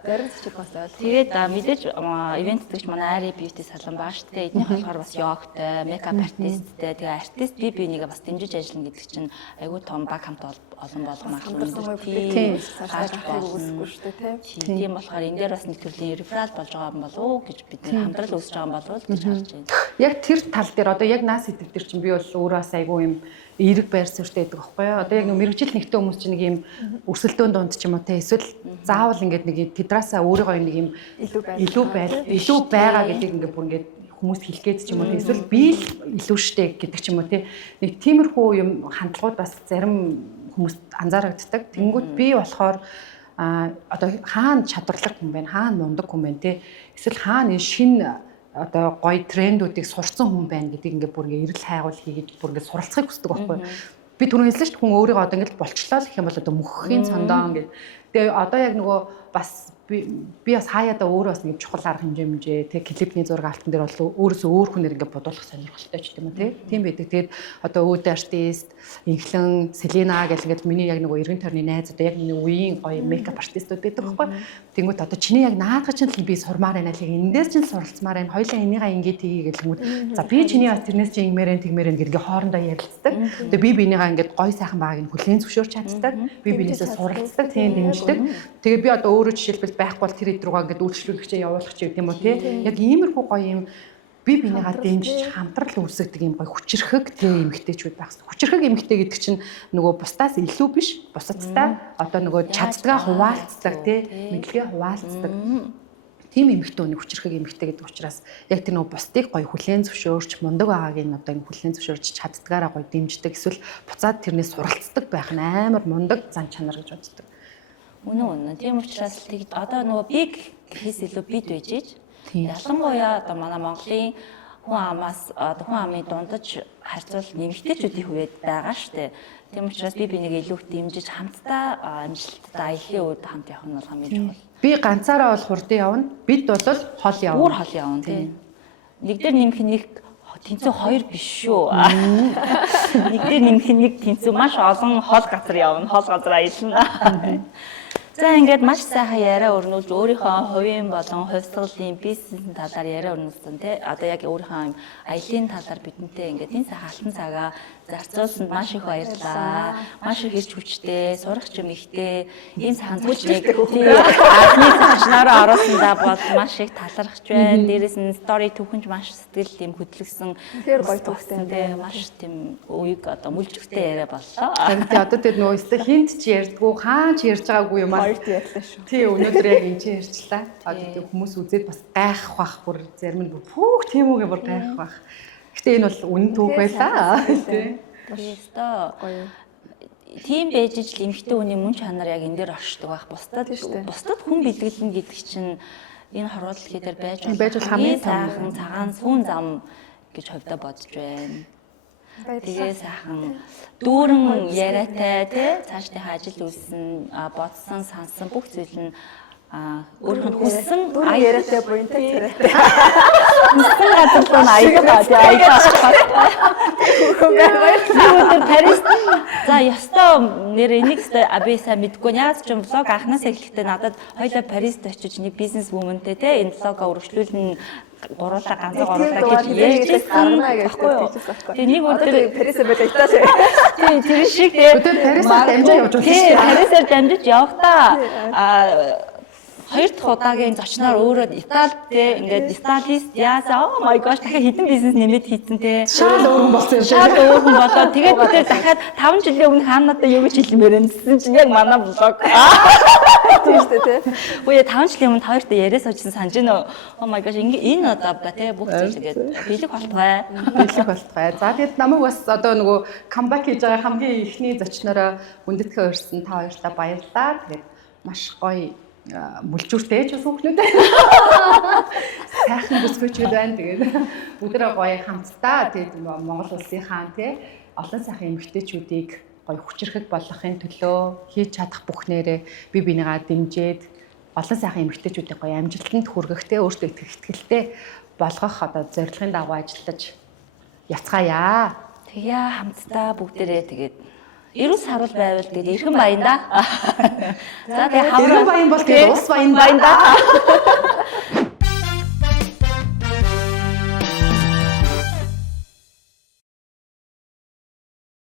Зарим зочид бас байл. Тэгээд мэдээж ивент гэдэгч манай Ари Beauty салон баа шүү дээ. Эднийх болохоор бас йогтой, мейкап артисттэй, тэгээ артист бие бинийгээ бас дэмжиж ажиллана гэдэг чинь айгүй том баг хамт олон болгоно ахлах тийм цаашдаа үүсэхгүй шүү дээ тийм болохоор энэ дээр бас нэг төрлийн реферал болж байгаа юм болов уу гэж бид нэр хамтрал үүсэж байгаа юм болов уу гэж харж байна. Яг тэр тал дээр одоо яг нас идэв дээр чинь би бол өөрөө бас айгүй юм эерэг байр суурьтай байдаг байхгүй юу? Одоо яг нэг мэрэгжил нэгтэй хүмүүс чинь нэг юм өрсөлдөөн донд ч юм уу те эсвэл заавал ингээд нэг тэдраасаа өөрийгөө нэг юм илүү байгаа гэдэг ингээд бүр ингээд хүмүүст хэлэх гээд ч юм уу эсвэл би илүү штэ гэдэг ч юм уу те нэг тиймэрхүү юм хандлагууд бас зарим хүмүүст анзаарагддаг. Тэнгүүт би болохоор одоо хаана чадварлаг хүн байна, хаана мундаг хүн байна те эсвэл хаана энэ шинэ одоо гоё трендүүдийг сурцсан хүн байна гэдгийг ингээд бүр ингээд эрэл хайгуул хийгээд бүр ингээд суралцахыг хүсдэг байхгүй. Би түрүүн хэлсэн шүү дээ хүн өөрийгөө одоо ингээд болчлоо гэх юм бол одоо мөхөхийн цандаа ингээд тэгээ одоо яг нөгөө бас би бас хаяада өөрөө бас нэг чухал арга хэмжээ тэг клипний зураг алтан дээр бол өөрөөсөө өөр хүнээр ингээд бодуулах сонирхолтой ч юм уу тийм байдаг. Тэгээд одоо өөд артист, инхлэн, Селена гэл ингээд миний яг нөгөө эргэн тойрны найз одоо яг миний үеийн гоё мейкап артистууд байдаг байхгүй. Тэнгүүт одоо чиний яг наадах чинь л би сурмаар байна л энэ дээр чинь суралцмаар байна. Хоёлаа энийгээ ингээд хийе гэлэнгүүт за би чиний бас тэрнээс чинь ингэмээрэн тэгмээрэн гэдгээ хоорондоо ярилцдаг. Тэгээ би бинийгаа ингээд гоё сайхан байгааг нь хүлээн зөвшөөрч чаддаг. Би бинээсээ суралцдаг, тийм дэмждэг. Тэгээ би одоо өөрөө жишээлбэл байхгүй бол тэр хэд рүүгээ ингээд үйлчлүүлэгчээ явуулах ч гэдэм үү те яг иймэрхүү гоё юм би бинийгаа дэмжиж хамтрал үүсгдэг юм гоё хүчрэхэг те эмэгтэйчүүд байх хэрэгтэй. Хүчрэхэг эмэгтэй гэдэг чинь нөгөө бусдаас илүү биш, бусадтай одоо нөгөө чаддгаа хуваалцдаг те мэдлэгээ хуваалцдаг. Тийм эмэгтэй хүний хүчрэхэг эмэгтэй гэдэг учраас яг тэр нөгөө бусдыг гоё хүлээн зөвшөөрч мундаг байгааг нь одоо хүлээн зөвшөөрч чаддгаараа гоё дэмждэг эсвэл буцаад тэрнээс суралцдаг байх нь амар мундаг зан чанар гэж боддог. Үнэн. Тийм учраас тэгж одоо нөгөө big хийс илүү бид байж ээж. Ялангуяа одоо манай Монголын хүн амаас одоо хүн амын дундаж харьцуул нэмэгтэйчүүдийн хувьд байгаа штэ. Тийм учраас би бинийг илүү их дэмжиж хамтдаа амжилттай аяллаа үед хамт явах нь бол хамгийн чухал. Би ганцаараа бол хурдан явна. Бид бол хол явна. Өөр хол явна тийм. Нэг дээр нэмэх нэг тэнцүү хоёр биш шүү. Нэг дээр нэмэх нэг тэнцүү маш олон хол газар явна. Хол газар аялна. За ингээд маш сайхан яриа өрнүүлж өөрийнхөө хувийн болон хувьсгалын бизнесийн талаар яриа өрнүүлсэн тий. Одоо яг өөрийнхөө аялын талаар бидэнтэй ингээд энэ сайхан алтан цагаа зарцуулсанд маш их баярлалаа. Маш их ирж хүчтэй, сурах юм ихтэй, ийм сайхан зочныг тий. Анхны зочнороо оруулсандаа бол маш их талархаж байна. Дээрээс нь стори түүхэнж маш сэтгэл тийм хөдлөсөн. Тэр гоё түүхтэй тий. Маш тийм үеиг одоо мүлжигтэй яриа боллоо. Харин тий одоо тэр нөгөө өстө хинт ч ярьдгүй, хаан ч ярьж байгаагүй юм аа. Ярьлаа шүү. Тий өнөөдөр яг энэ чинь ярьчлаа. Одоо хүмүүс үзээд бас гайхах бах бүр зарим нь пүүх тийм үгээ бүр гайхах бах. Гэтэ энэ бол үнэн түүх байлаа. Тий. Баярлалаа. Гоё. Тийм байж ижил эмэгтэй хүний мөн чанар яг энэ дээр оршдог байх. Бусдад хүн бэлгэлнэ гэдэг чинь энэ хорвоодлын дээр байж хамгийн сайхан цагаан сүүн зам гэж хувьдаа бодож байна. Тэгээ сайхан дүүрэн яриатай тий цаашдынхаа ажил үйлсэн бодсон сансан бүх зүйл нь өөрийнх нь хүссэн яриатай буянтай царайтай. хүссэн газар Барселона аялгаа тий аялгаа. Парис за ёстой нэр энийг би сайн мэдгүй яагаад ч юм блог анханасаа эхлэхдээ надад хоёлаа Парист очиж нэг бизнес вументэй тий энэ блогоо өргөжлүүлнэ гуруулаа ганцаа гэж ярьжсэн байхгүй юу. Тэгээ нэг өдөр Парисд байдаг Итали. тий тэр шиг тий Парисаар дамжиж явж байгаа тий Парисаар дамжиж явахдаа хоёр дахь удаагийн зочноор өөрөө Италид ингээд стилист яасан oh my gosh дахиад хитэн бизнес нэмээд хийсэн те шал өөргөн болсон юм шиг. шал өөргөн болоод тэгээд бид нэр дахиад 5 жилийн өмнө хаанадаа юу гэж хэлмээр гэсэн чинь яг манай блог Тийм шүү дээ тий. үе 5 жилийн өмнө хоёртой яриа суужсан санаж байна oh my gosh энэ одоо те бүх зүйл ингээд бэлэг болтгой Биелэх болтгой. За тэгээд намайг бас одоо нөгөө камбэк хийж байгаа хамгийн ихний зочнороо хүндэтгэн өрсөн та хоёртаа баярлалаа. Тэгээд маш гоё мүлжүүртэй ч бас хүүхнүүдээ. Сайхан бүсгүйчүүд байна. Тэгээд өдрөө гоё хамтдаа тэгээд Монгол улсынхаа тий олон сайхан эмэгтэйчүүдийг гоё хүчрэхэг болгохын төлөө хийж чадах бүхнээрээ бие бинийгаа дэмжиж олон сайхан эмэгтэйчүүдийг гоё амжилтанд хүргэх тий өөртөө итгэлтэй болгох одоо зорилгын дагуу ажиллаж яцгаая. тэгье хамтдаа бүгдээрээ тэгээд Эрүүл сарвал байвал тэгээд эрхэн баян да. За тэгээ Эрхэн баян бол тэгээд ус баян да.